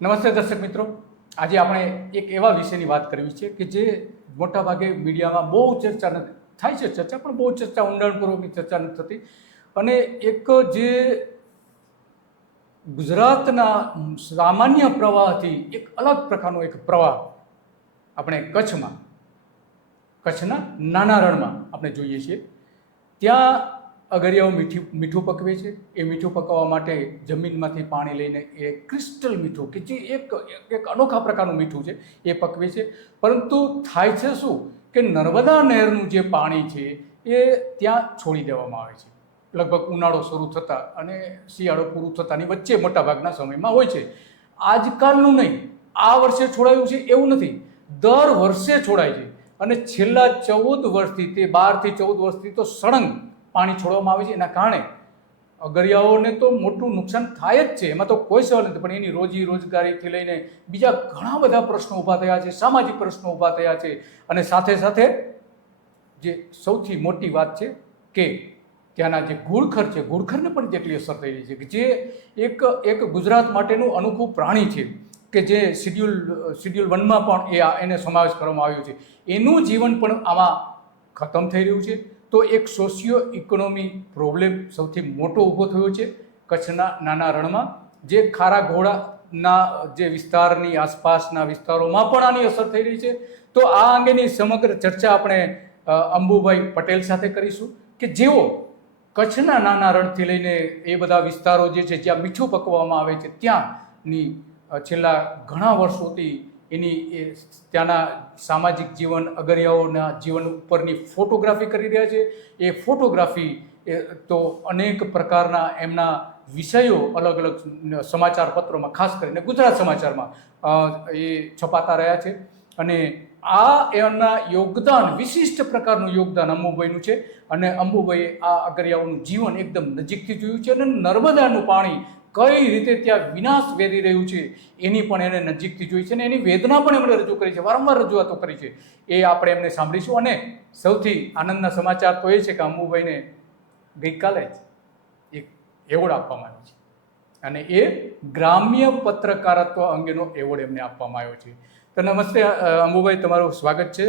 નમસ્તે દર્શક મિત્રો, આજે આપણે એક એવા વિષયની વાત કરવી છે કે જે મોટાભાગે મીડિયામાં બહુ ચર્ચા નથી થાય છે, ચર્ચા પણ બહુ ચર્ચા ઊંડાણપૂર્વકની ચર્ચા નથી થતી. અને એક જે ગુજરાતના સામાન્ય પ્રવાહથી એક અલગ પ્રકારનો એક પ્રવાહ આપણે કચ્છના નાના રણમાં આપણે જોઈએ છીએ. ત્યાં અગરિયાઓ મીઠું પકવે છે. એ મીઠું પકવવા માટે જમીનમાંથી પાણી લઈને એ ક્રિસ્ટલ મીઠું કે જે એક અનોખા પ્રકારનું મીઠું છે એ પકવે છે. પરંતુ થાય છે શું કે નર્મદા નહેરનું જે પાણી છે એ ત્યાં છોડી દેવામાં આવે છે. લગભગ ઉનાળો શરૂ થતાં અને શિયાળો પૂરું થતાંની વચ્ચે મોટાભાગના સમયમાં હોય છે. આજકાલનું નહીં, આ વર્ષે છોડાયું છે એવું નથી, દર વર્ષે છોડાય છે. અને છેલ્લા 14 વર્ષથી તે 12 થી 14 વર્ષથી તો સળંગ પાણી છોડવામાં આવે છે. એના કારણે અગરિયાઓને તો મોટું નુકસાન થાય જ છે, એમાં તો કોઈ સવાલ નથી. પણ એની રોજી રોજગારીથી લઈને બીજા ઘણા બધા પ્રશ્નો ઊભા થયા છે, સામાજિક પ્રશ્નો ઊભા થયા છે. અને સાથે સાથે જે સૌથી મોટી વાત છે કે ત્યાંના જે ઘુડખર છે, ઘુડખરને પણ જેટલી અસર થઈ રહી છે કે જે એક ગુજરાત માટેનું અનોખું પ્રાણી છે કે જે શિડ્યુલ 1માં પણ એને સમાવેશ કરવામાં આવ્યો છે. એનું જીવન પણ આમાં ખતમ થઈ રહ્યું છે. તો એક સોશિયો ઇકોનોમી પ્રોબ્લેમ સૌથી મોટો ઊભો થયો છે કચ્છના નાના રણમાં. જે ખારા ઘોડાના જે વિસ્તારની આસપાસના વિસ્તારોમાં પણ આની અસર થઈ રહી છે. તો આ અંગેની સમગ્ર ચર્ચા આપણે અંબુભાઈ પટેલ સાથે કરીશું કે જેઓ કચ્છના નાના રણથી લઈને એ બધા વિસ્તારો જે છે જ્યાં મીઠું પકવવામાં આવે છે ત્યાંની છેલ્લા ઘણા વર્ષોથી એની ત્યાંના સામાજિક જીવન, અગરિયાઓના જીવન ઉપરની ફોટોગ્રાફી કરી રહ્યા છે. એ ફોટોગ્રાફી તો અનેક પ્રકારના એમના વિષયો અલગ અલગ સમાચાર પત્રોમાં, ખાસ કરીને ગુજરાત સમાચારમાં એ છપાતા રહ્યા છે. અને આ એમના યોગદાન, વિશિષ્ટ પ્રકારનું યોગદાન અંબુભાઈનું છે. અને અંબુભાઈએ આ અગરિયાઓનું જીવન એકદમ નજીકથી જોયું છે. અને નર્મદાનું પાણી કઈ રીતે ત્યાં વિનાશ વેરી રહ્યું છે એની પણ એને નજીકથી જોઈ છે. અને એની વેદના પણ એમણે રજૂ કરી છે, વારંવાર રજૂઆતો કરી છે. એ આપણે એમને સાંભળીશું. અને સૌથી આનંદના સમાચાર તો એ છે કે અંબુભાઈને ગઈકાલે જ એક એવોર્ડ આપવામાં આવ્યો છે. અને એ ગ્રામ્ય પત્રકારત્વ અંગેનો એવોર્ડ એમને આપવામાં આવ્યો છે. તો નમસ્તે અંબુભાઈ, તમારું સ્વાગત છે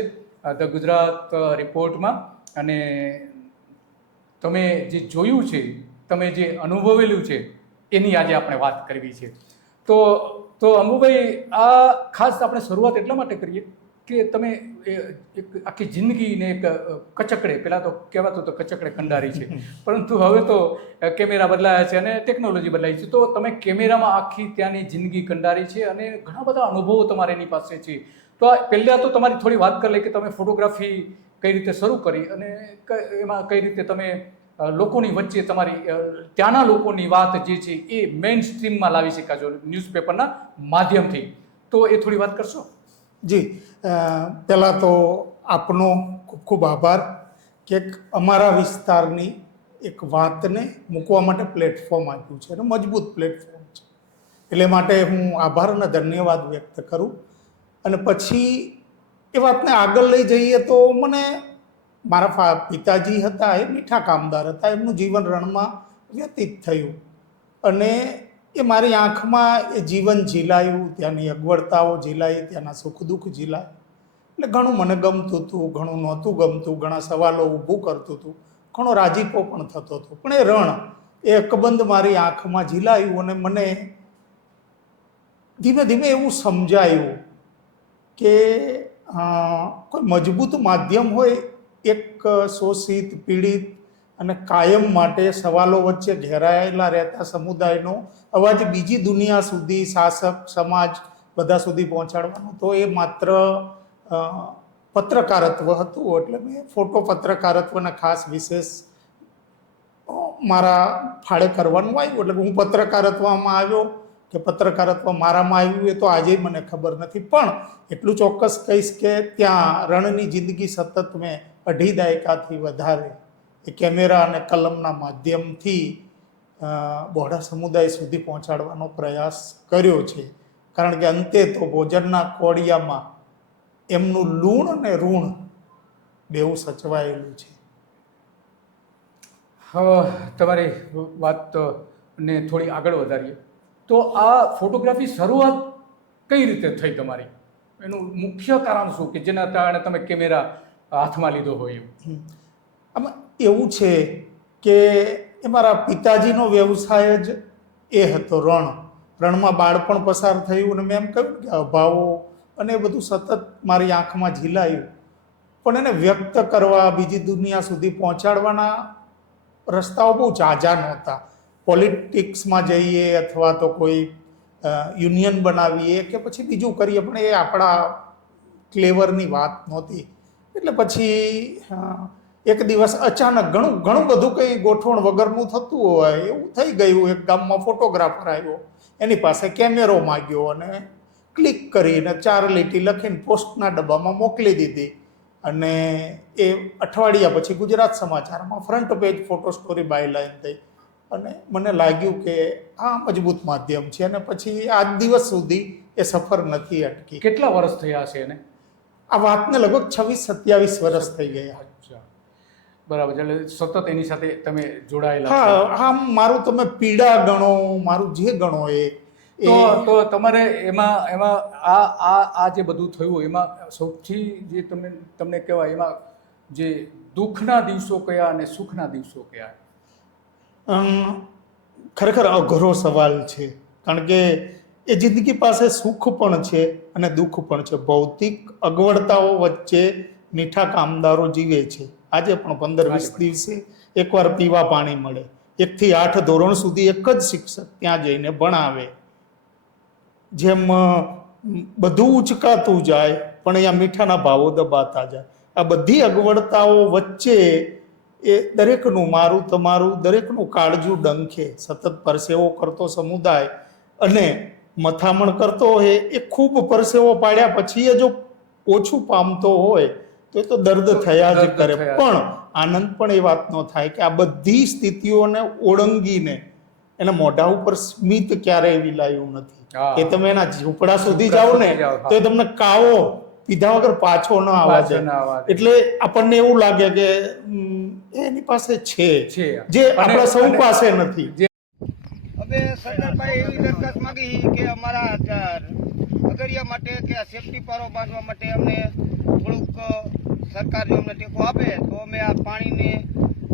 ધ ગુજરાત રિપોર્ટમાં. અને તમે જે જોયું છે, તમે જે અનુભવેલું છે એની આજે આપણે વાત કરવી છે. તો અંબુભાઈ, આ ખાસ આપણે શરૂઆત એટલા માટે કરીએ કે તમે એક આખી જિંદગીને એક કચકડે, પહેલાં તો કહેવાતું તો કચકડે કંડારી છે, પરંતુ હવે તો કેમેરા બદલાયા છે અને ટેકનોલોજી બદલાઈ છે. તો તમે કેમેરામાં આખી ત્યાંની જિંદગી કંડારી છે અને ઘણા બધા અનુભવો તમારે એની પાસે છે. તો પહેલાં તો તમારી થોડી વાત કરી લઈએ કે તમે ફોટોગ્રાફી કઈ રીતે શરૂ કરી અને એમાં કઈ રીતે તમે લોકોની વચ્ચે તમારી ત્યાંના લોકોની વાત જે છે એ મેઇન સ્ટ્રીમમાં લાવી શક્યા છો ન્યૂઝપેપરના માધ્યમથી. તો એ થોડી વાત કરશો? જી, પહેલાં તો આપનો ખૂબ ખૂબ આભાર કે અમારા વિસ્તારની એક વાતને મૂકવા માટે પ્લેટફોર્મ આપ્યું છે અને મજબૂત પ્લેટફોર્મ છે. એટલે માટે હું આભાર અને ધન્યવાદ વ્યક્ત કરું. અને પછી એ વાતને આગળ લઈ જઈએ તો મને મારા પિતાજી હતા, એ મીઠા કામદાર હતા, એમનું જીવન રણમાં વ્યતીત થયું અને એ મારી આંખમાં એ જીવન ઝીલાયું, ત્યાંની અગવડતાઓ ઝીલાઈ, ત્યાંના સુખ દુઃખ ઝીલાય. એટલે ઘણું મને ગમતું હતું, ઘણું નહોતું ગમતું, ઘણા સવાલો ઊભું કરતું હતું, ઘણો રાજીપો પણ થતો હતો. પણ એ રણ, એ અકબંધ મારી આંખમાં ઝીલાયું અને મને ધીમે ધીમે એવું સમજાયું કે કોઈ મજબૂત માધ્યમ હોય એક શોષિત, પીડિત અને કાયમ માટે સવાલો વચ્ચે ઘેરાયેલા રહેતા સમુદાયનો અવાજ બીજી દુનિયા સુધી, શાસક, સમાજ બધા સુધી પહોંચાડવાનો, તો એ માત્ર પત્રકારત્વ હતું. એટલે મેં ફોટો પત્રકારત્વના ખાસ વિશેષ મારા ફાળે કરવાનું આવ્યું. એટલે હું પત્રકારત્વમાં આવ્યો કે પત્રકારત્વ મારામાં આવ્યું એ તો આજે મને ખબર નથી. પણ એટલું ચોક્કસ કહીશ કે ત્યાં રણની જિંદગી સતત મેં 2.5 દાયકાથી વધારે એ કેમેરા અને કલમના માધ્યમથી બહોળા સમુદાય સુધી પહોંચાડવાનો પ્રયાસ કર્યો છે. કારણ કે અંતે તો ભોજનના કોડિયામાં એમનું લૂણ અને ઋણ બેઉ સચવાયેલું છે. તમારી વાતને થોડી આગળ વધારીએ તો આ ફોટોગ્રાફી શરૂઆત કઈ રીતે થઈ તમારી? એનું મુખ્ય કારણ શું કે જેના કારણે તમે કેમેરા હાથમાં લીધો હોય એવું? આમાં એવું છે કે એ મારા પિતાજીનો વ્યવસાય જ એ હતો, રણમાં બાળપણ પસાર થયું, અને મેં એમ કહ્યું કે અભાવો અને એ બધું સતત મારી આંખમાં ઝીલાયું, પણ એને વ્યક્ત કરવા, બીજી દુનિયા સુધી પહોંચાડવાના રસ્તાઓ બહુ ઝાઝા નહોતા. પોલિટિક્સમાં જઈએ અથવા તો કોઈ યુનિયન બનાવીએ કે પછી બીજું કરીએ, પણ એ આપણા ક્લેવરની વાત નહોતી. એટલે પછી એક દિવસ અચાનક ઘણું બધું કંઈ ગોઠવણ વગરનું થતું હોય એવું થઈ ગયું. એક ગામમાં ફોટોગ્રાફર આવ્યો, એની પાસે કેમેરો માગ્યો અને ક્લિક કરીને 4 લીટી લખીને પોસ્ટના ડબ્બામાં મોકલી દીધી. અને એ અઠવાડિયા પછી ગુજરાત સમાચારમાં ફ્રન્ટ પેજ ફોટો સ્ટોરી બાયલાઈન થઈ. અને મને લાગ્યું કે આ મજબૂત માધ્યમ છે, અને પછી આજ દિવસ સુધી એ સફર નથી અટકી. કેટલા વર્ષ થયા છે એને? આ વાતને લગભગ 26-27 વર્ષ થઈ ગયા. અચ્છા, બરાબર. એટલે સતત એની સાથે તમે જોડાયેલા છો. હા, આમ મારું તમે પીડા ગણો, મારું જે ગણો એ તો તમારે એમાં આ જે બધું થયું એમાં સૌથી જે તમને કહેવાય એમાં જે દુઃખના દિવસો કયા અને સુખના દિવસો કયા? ખરેખર અઘરો સવાલ છે, કારણ કે એ જિંદગી પાસે સુખ પણ છે અને દુઃખ પણ છે. ભૌતિક અગવડતાઓ વચ્ચે મીઠા કામદારો જીવે છે. આજે પણ 15-20 દિવસે એકવાર પીવા પાણી મળે. 1 થી 8 ધોરણ સુધી એક જ શિક્ષક ત્યાં જઈને ભણાવે. જેમ બધું ઉચકાતું જાય પણ અહીંયા મીઠાના ભાવો દબાતા જાય. આ બધી અગવડતાઓ વચ્ચે એ દરેકનું, મારું તમારું દરેકનું કાળજું ડંખે. સતત પરસેવો કરતો સમુદાય અને મથામણ કરતો હોય એ ખૂબ પરસેવો પાડ્યા પછી એ જો ઓછું પામતો હોય તો એ તો દર્દ થયા જ કરે. પણ આનંદ પણ એ વાતનો થાય કે આ બધી સ્થિતિઓને ઓળંગીને એના મોઢા ઉપર સ્મિત ક્યારેય વિલાયું નથી. કે તમે એના ઝૂંપડા સુધી જાઓ ને તો એ તમને કાવો પીધા વગર પાછો ન આવવા દે. એટલે આપણને એવું લાગે કે એની પાસે છે જે આપણા સૌ પાસે નથી. હવે સરકારભાઈ એવી દરખાસ્ત માંગી કે અમારા અગરિયા માટે કે સેફટી પારો બાંધવા માટે અમને થોડુંક સરકાર જો અમને ટેકો આપે તો અમે આ પાણીને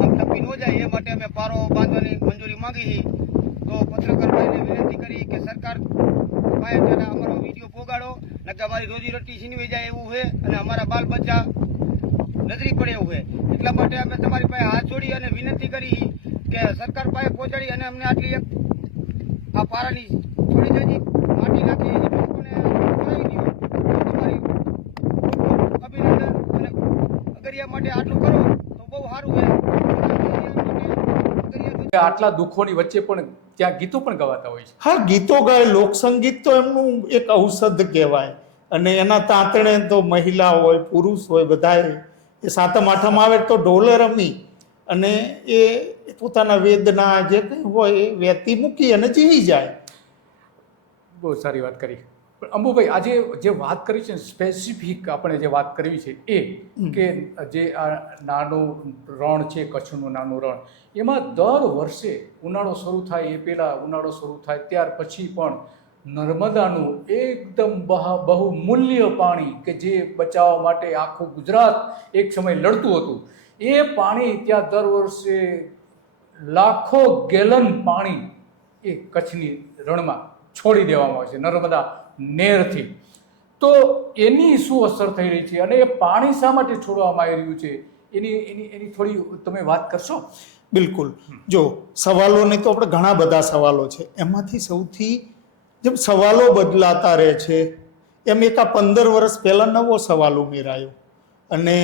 આમ ટપી ન જાય એ માટે અમે પારો બાંધવાની મંજૂરી માંગી. તો પત્રકારભાઈને વિનંતી કરી કે સરકાર પાસે અમારો વિડીયો પોગાડો, ને કે અમારી રોજીરોટી છીનવી જાય એવું છે અને અમારા બાલ બચ્ચા નજરી પડે એવું છે. એટલા માટે અમે તમારી પાસે હાથ જોડી અને વિનંતી કરી કે સરકાર પાસે પહોંચાડી અને અમને આટલી એક આ પારાની થોડી જજી માટી નાખી લોકોને કરાવી દો. તમારી અભિનંદન, અને અગરિયા માટે આટલું કરો તો બહુ સારું છે. આટલા દુઃખોની વચ્ચે પણ ત્યાં ગીતો પણ ગવાતા હોય છે. હા, ગીતો ગાય. લોકસંગીત તો એમનું એક ઔષધ કહેવાય. અને એના તાંતણે તો મહિલા હોય, પુરુષ હોય, બધાએ એ સાતમ આઠમ આવે તો ઢોલે રમી અને એ પોતાના વેદના જે કંઈ હોય એ વેતી મૂકી અને જીવી જાય. બહુ સારી વાત કરી. પણ અંબુભાઈ, આજે જે વાત કરી છે સ્પેસિફિક આપણે જે વાત કરવી છે એ કે જે આ નાનું રણ છે, કચ્છનું નાનું રણ, એમાં દર વર્ષે ઉનાળો શરૂ થાય એ પહેલાં, ઉનાળો શરૂ થાય ત્યાર પછી પણ નર્મદાનું એકદમ બહુમૂલ્ય પાણી કે જે બચાવવા માટે આખું ગુજરાત એક સમય લડતું હતું, એ પાણી ત્યાં દર વર્ષે લાખો ગેલન પાણી એ કચ્છની રણમાં છોડી દેવામાં આવે છે નર્મદા નહેરથી. તો એની શું અસર થઈ રહી છે અને એ પાણી શા માટે છોડવામાં આવી રહ્યું છે એની થોડી તમે વાત કરશો? બિલકુલ. જો સવાલોની તો આપણે ઘણા બધા સવાલો છે. એમાંથી સૌથી જેમ સવાલો બદલાતા રહે છે એમ એક આ 15 વર્ષ પહેલાં નવો સવાલ ઉમેરાયો. અને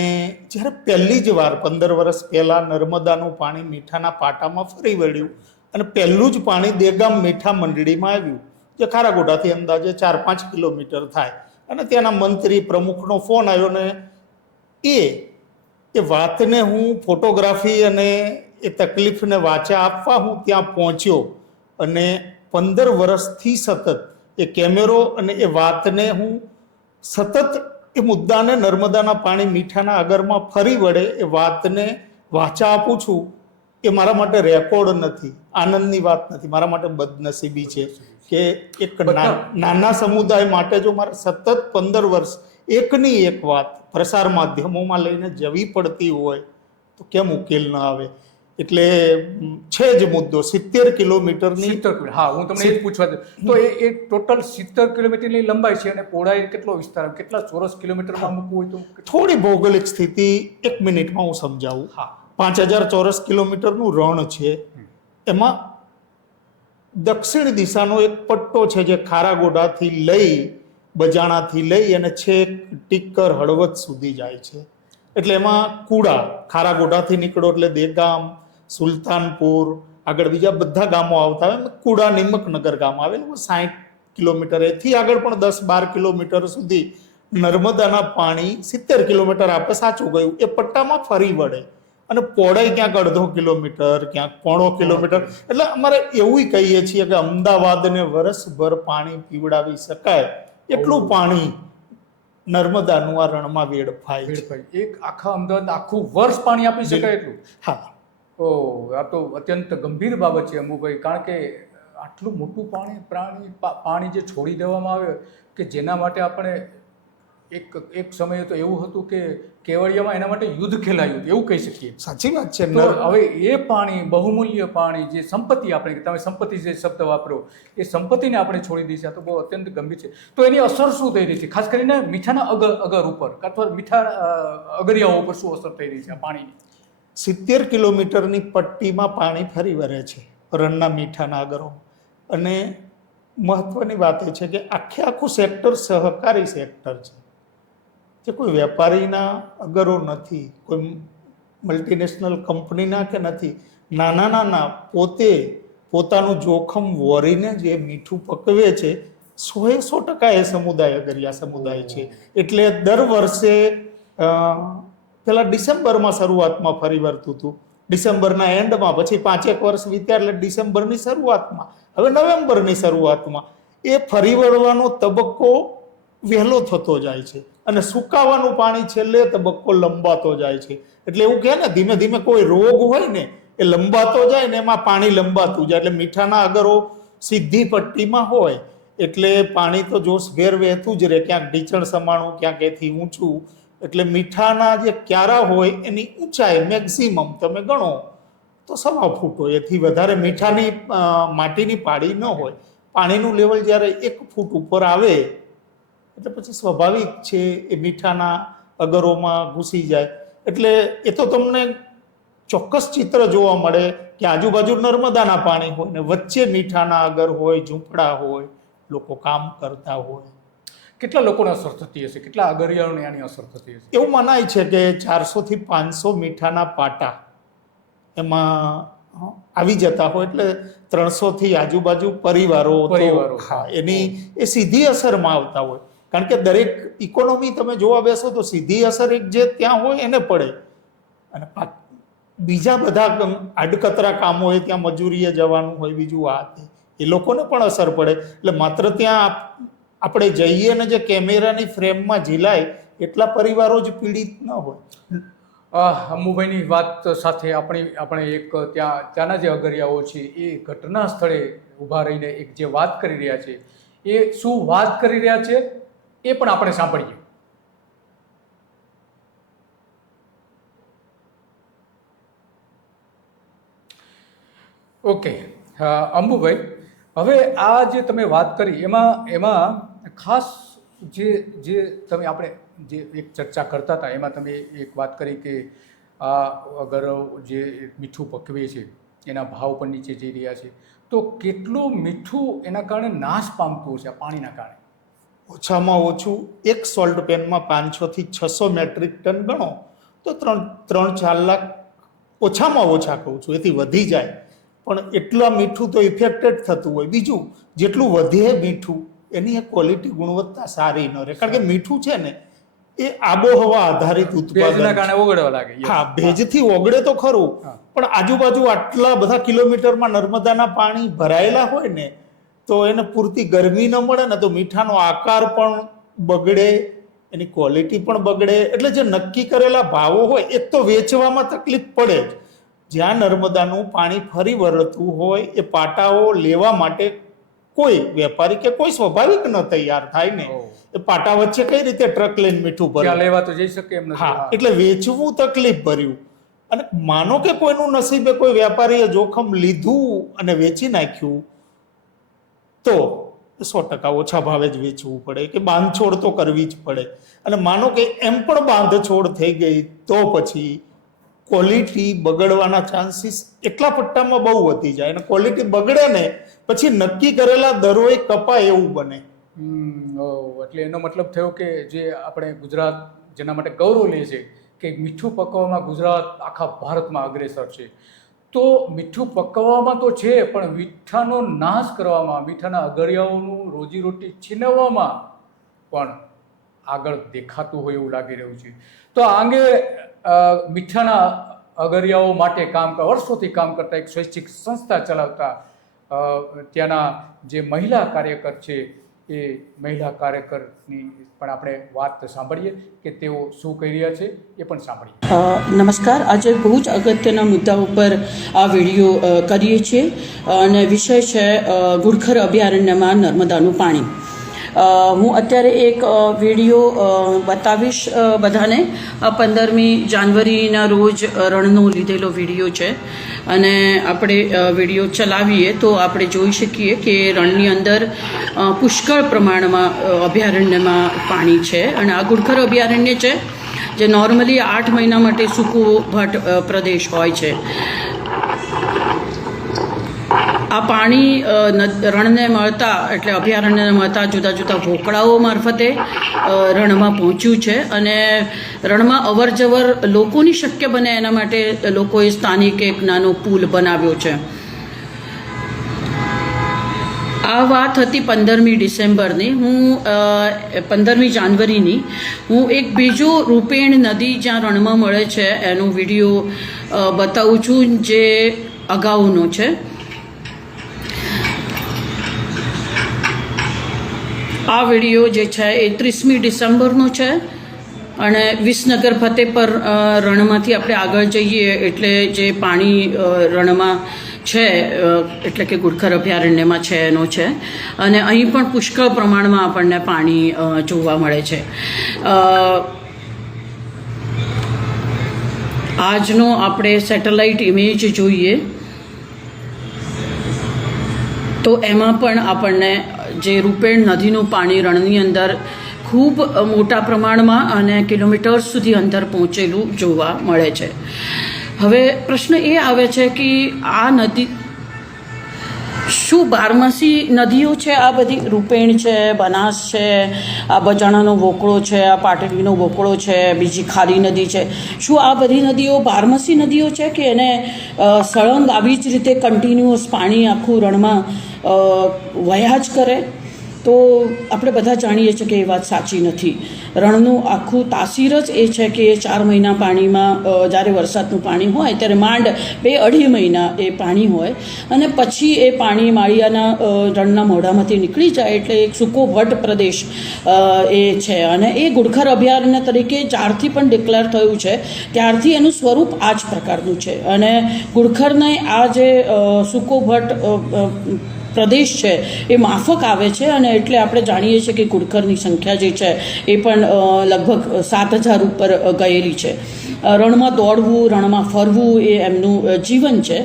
જ્યારે પહેલી જ વાર 15 વર્ષ પહેલાં નર્મદાનું પાણી મીઠાના પાટામાં ફરી વળ્યું અને પહેલું જ પાણી દેગામ મીઠા મંડળીમાં આવ્યું, જે ખારાગોડાથી અંદાજે 4-5 કિલોમીટર થાય. અને ત્યાંના મંત્રી પ્રમુખનો ફોન આવ્યો ને એ વાતને હું ફોટોગ્રાફી અને એ તકલીફને વાચા આપવા હું ત્યાં પહોંચ્યો. અને 15 વર્ષથી સતત એ કેમેરો અને એ વાતને હું સતત એ મુદ્દાને નર્મદાના પાણી મીઠાના અગરમાં ફરી વળે એ વાતને વાચા આપું છું. એ મારા માટે રેકોર્ડ નથી, આનંદની વાત નથી, મારા માટે બદનસીબી છે કે એક બધા- નાના સમુદાય માટે જો મારે સતત 15 વર્ષ એકની એક વાત પ્રસાર માધ્યમોમાં લઈને જવી પડતી હોય તો કેમ ઉકેલ ન આવે? એટલે છે જ મુદ્દો 70 કિલોમીટરની 70 કિલોમીટર. હા, હું તમને એ જ પૂછવા દઉં. તો એ ટોટલ 70 કિલોમીટરની લંબાઈ છે અને પહોળાઈ કેટલો વિસ્તાર, કેટલા ચોરસ કિલોમીટરમાં મૂકવું હોય તો? થોડી ભૌગોલિક સ્થિતિ 1 મિનિટમાં હું સમજાવું. હા. 5000 ચોરસ કિલોમીટરનું રણ છે. એમાં દક્ષિણ દિશાનો એક પટ્ટો છે જે ખારાગોડાથી લઈ બજાણાથી લઈ અને છેક ટીક્કર હળવદ સુધી જાય છે. એટલે એમાં કુડા, ખારાગોડાથી નીકળો એટલે દેગામ, સુલતાનપુર, આગળ બીજા બધા ગામો આવતા હોય. કુડા નિમકનગર ગામ આવેલું 60 કિલોમીટર. એથી આગળ પણ 10-12 કિલોમીટર સુધી નર્મદાના પાણી 70 કિલોમીટર આપણે સાચું ગયું એ પટ્ટામાં ફરી વળે અને પહોળાઈ ક્યાંક 1/2 કિલોમીટર, ક્યાંક 1/4 કિલોમીટર. એટલે અમારે એવું કહીએ છીએ કે અમદાવાદને વરસભર પાણી પીવડાવી શકાય એટલું પાણી નર્મદાનું આ રણમાં વેડફાય છે. વેડફાઈ. એક આખા અમદાવાદ આખું વર્ષ પાણી આપી શકાય એટલું? હા, ઓહ, આ તો અત્યંત ગંભીર બાબત છે અમુભાઈ. કારણ કે આટલું મોટું પાણી જે છોડી દેવામાં આવે કે જેના માટે આપણે એક સમયે તો એવું હતું કે કેવડિયામાં એના માટે યુદ્ધ ખેલાયું એવું કહી શકીએ. સાચી વાત છે. તો હવે એ પાણી, બહુમૂલ્ય પાણી, જે સંપત્તિ આપણે, તમે સંપત્તિ જે શબ્દ વાપરો, એ સંપત્તિને આપણે છોડી દઈએ છીએ. આ તો બહુ અત્યંત ગંભીર છે. તો એની અસર શું થઈ રહી છે, ખાસ કરીને મીઠાના અગર ઉપર અથવા મીઠા અગરિયાઓ ઉપર શું અસર થઈ રહી છે આ પાણીની? 70 કિલોમીટરની પટ્ટીમાં પાણી ફરી વળે છે રણના મીઠાના આગરો. અને મહત્વની વાત એ છે કે આખું સેક્ટર સહકારી સેક્ટર છે, જે કોઈ વેપારીના અગરો નથી, કોઈ મલ્ટીનેશનલ કંપનીના કે નથી. નાના પોતાનું જોખમ વોરીને જે મીઠું પકવે છે 100% એ સમુદાય અગરિયા સમુદાય છે. એટલે દર વર્ષે પેલા ડિસેમ્બરમાં શરૂઆતમાં ફરી વળતું હતું, ડિસેમ્બરના એન્ડમાં, પછી 5 વર્ષ વીત્યા એટલે ડિસેમ્બરની શરૂઆતમાં, હવે નવેમ્બરની શરૂઆતમાં એ ફરી વળવાનો તબક્કો વહેલો થતો જાય છે અને સુકાવાનું પાણી છેલ્લે તબક્કો લંબાતો જાય છે. એટલે એવું કહે ને, ધીમે ધીમે કોઈ રોગ હોય ને એ લંબાતો જાય ને એમાં પાણી લંબાતું જાય. એટલે મીઠાના અગરો સીધી પટ્ટીમાં હોય એટલે પાણી તો જોશભેર વહેતું જ રહે, ક્યાંક ઢીચણ સમાણું, ક્યાંક એથી ઊંચું. એટલે મીઠાના જે ક્યારા હોય એની ઊંચાઈ મેક્સિમમ તમે ગણો તો 1.25 ફૂટ હોય. એથી વધારે મીઠાની માટીની પાળી ન હોય. પાણીનું લેવલ જ્યારે 1 ફૂટ ઉપર આવે એટલે પછી સ્વાભાવિક છે એ મીઠાના અગરોમાં ઘૂસી જાય. એટલે એ તો તમને ચોક્કસ ચિત્ર જોવા મળે કે આજુબાજુ નર્મદાના પાણી હોય ને વચ્ચે મીઠાના અગર હોય, ઝૂંપડા હોય, લોકો કામ કરતા હોય. કેટલા લોકોને અસર થતી હશે, કેટલા અગરિયાઓને આની અસર થતી હશે? એવું મનાય છે કે 400 થી 500 મીઠાના પાટા એમાં આવી જતા હોય. એટલે 300 થી આજુબાજુ પરિવારો હા એની એ સીધી અસરમાં આવતા હોય. કારણ કે દરેક ઇકોનોમી તમે જોવા બેસો તો સીધી અસર એક જે ત્યાં હોય એને પડે, અને બીજા બધા આડકતરા કામો હોય, ત્યાં મજૂરીએ જવાનું હોય, બીજું આ એ લોકોને પણ અસર પડે. એટલે માત્ર ત્યાં આપણે જઈએ ને જે કેમેરાની ફ્રેમમાં ઝીલાય એટલા પરિવારો જ પીડિત ન હોય. અમુભાઈની વાત સાથે આપણે એક ત્યાંના જે અગરિયાઓ છે એ ઘટના સ્થળે ઊભા રહીને એક જે વાત કરી રહ્યા છે, એ શું વાત કરી રહ્યા છે એ પણ આપણે સાંભળીએ. ઓકે અંબુભાઈ, હવે આ જે તમે વાત કરી એમાં ખાસ જે તમે આપણે જે એક ચર્ચા કરતા હતા એમાં તમે એક વાત કરી કે આ અગર જે મીઠું પકવે છે એના ભાવ પણ નીચે જઈ રહ્યા છે. તો કેટલું મીઠું એના કારણે નાશ પામતું હશે આ પાણીના કારણે? ઓછામાં ઓછું એક સોલ્ટ પેનમાં 500 થી 600 મેટ્રિક ટન ગણો તો 3-4 લાખ ઓછામાં ઓછા કહું છું, એથી વધી જાય. પણ એટલા મીઠું તો ઇફેક્ટેડ થતું હોય. બીજું, જેટલું વધે મીઠું એની એક ક્વોલિટી ગુણવત્તા સારી ન રહે. કારણ કે મીઠું છે ને એ આબોહવા આધારિત ઉત્પાદન કારણે ઓગળવા લાગે. હા, ભેજથી ઓગળે તો ખરું, પણ આજુબાજુ આટલા બધા કિલોમીટરમાં નર્મદાના પાણી ભરાયેલા હોય ને તો એને પૂરતી ગરમી ન મળે ને તો મીઠાનો આકાર પણ બગડે, એની ક્વોલિટી પણ બગડે. એટલે જે નક્કી કરેલા ભાવો હોય એક તો વેચવામાં તકલીફ પડે જ. જ્યાં નર્મદાનું પાણી ફરી વળતું હોય એ પાટાઓ લેવા માટે કોઈ વેપારી કે કોઈ સ્વાભાવિક ન તૈયાર થાય ને. ઓહ. એ પાટા વચ્ચે કઈ રીતે ટ્રક લઈને મીઠું ભરે? ત્યાં લેવા તો જઈ શકે એમ નથી. હા, હા. એટલે વેચવું તકલીફ ભર્યું. અને માનો કે કોઈનું નસીબે કોઈ વેપારીએ જોખમ લીધું અને વેચી નાખ્યું, તો 100% ઓછા ભાવે જ વેચવું પડે કે બાંધછોડ તો કરવી જ પડે. અને માનો કે એમ પણ બાંધછોડ થઈ ગઈ તો પછી ક્વોલિટી બગડવાના ચાન્સીસ એટલા પટ્ટામાં બહુ વધી જાય. અને ક્વોલિટી બગડે ને પછી નક્કી કરેલા દરોય કપાય એવું બને. એટલે એનો મતલબ થયો કે જે આપણે ગુજરાત જેના માટે ગૌરવ લે છે કે મીઠું પકવવામાં ગુજરાત આખા ભારતમાં અગ્રેસર છે, તો મીઠું પકવવામાં તો છે, પણ મીઠાનો નાશ કરવામાં, મીઠાના અગરિયાઓનું રોજીરોટી છીનવવામાં પણ આગળ દેખાતું હોય એવું લાગી રહ્યું છે. તો આ અંગે મીઠાના અગરિયાઓ માટે વર્ષોથી કામ કરતા એક સ્વૈચ્છિક સંસ્થા ચલાવતા ત્યાંના જે મહિલા કાર્યકર છે, એ મહિલા કાર્યકરની પણ આપણે વાત સાંભળીએ કે તેઓ શું કહી રહ્યા છે એ પણ સાંભળીએ. નમસ્કાર. આજે બહુ જ અગત્યના મુદ્દા ઉપર આ વિડીયો કરીએ છીએ અને વિષય છે ઘુડખર અભયારણ્યમાં નર્મદાનું પાણી. હું અત્યારે એક વિડીયો બતાવીશ બધાને. આ 15મી જાન્યુઆરીના રોજ રણનો લીધેલો વિડીયો છે અને આપણે વિડીયો ચલાવીએ તો આપણે જોઈ શકીએ કે રણની અંદર પુષ્કળ પ્રમાણમાં અભયારણ્યમાં પાણી છે. અને આ ઘુડખર અભયારણ્ય છે જે નોર્મલી 8 મહિના માટે સૂકો ભટ્ટ પ્રદેશ હોય છે. આ પાણી રણને મળતા એટલે અભયારણ્યને મળતા જુદા જુદા વોકળાઓ મારફતે રણમાં પહોંચ્યું છે અને રણમાં અવર જવર લોકોની શક્ય બને એના માટે લોકોએ સ્થાનિક એક નાનો પુલ બનાવ્યો છે. આ વાત હતી 15મી ડિસેમ્બરની. હું 15મી જાન્યુઆરીની હું એક બીજો રૂપેણ નદી જ્યાં રણમાં મળે છે એનો વિડીયો બતાવું છું જે અગાઉનો છે. આ વિડીયો જે છે એ 30મી ડિસેમ્બરનો છે અને વિસનગર ફતેપર રણમાંથી આપણે આગળ જઈએ એટલે જે પાણી રણમાં છે એટલે કે ઘુડખર અભયારણ્યમાં છે એનો છે. અને અહીં પણ પુષ્કળ પ્રમાણમાં આપણને પાણી જોવા મળે છે. આજનો આપણે સેટેલાઇટ ઇમેજ જોઈએ તો એમાં પણ આપણને જે રૂપેણ નદીનું પાણી રણની અંદર ખૂબ મોટા પ્રમાણમાં અને કિલોમીટર્સ સુધી અંદર પહોંચેલું જોવા મળે છે. હવે પ્રશ્ન એ આવે છે કે આ નદી શું બારમાસી નદીઓ છે? આ બધી રૂપેણ છે, બનાસ છે, આ બજાણાનો વોકળો છે, આ પાટલીનો વોકળો છે, બીજી ખારી નદી છે. શું આ બધી નદીઓ બારમાસી નદીઓ છે કે એને સળંગ આવી જ રીતે કન્ટિન્યુઅસ પાણી આખું રણમાં વહ્યા જ કરે? તો આપણે બધા જાણીએ છીએ કે એ વાત સાચી નથી. રણનું આખું તાસીર જ એ છે કે 4 મહિના પાણીમાં જ્યારે વરસાદનું પાણી હોય ત્યારે માંડ 2-2.5 મહિના એ પાણી હોય અને પછી એ પાણી માળિયાના રણના મોઢામાંથી નીકળી જાય એટલે એક સૂકો ભટ્ટ પ્રદેશ એ છે. અને એ ઘુડખર અભયારણ્ય તરીકે જ્યારથી પણ ડિક્લેર થયું છે ત્યારથી એનું સ્વરૂપ આ જ પ્રકારનું છે. અને ઘુડખરને આ જે સૂકો ભટ્ટ પ્રદેશ છે એ માફક આવે છે અને એટલે આપણે જાણીએ છીએ કે ઘુડખરની સંખ્યા જે છે એ પણ લગભગ 7,000 ઉપર ગયેલી છે. રણમાં દોડવું, રણમાં ફરવું એ એમનું જીવન છે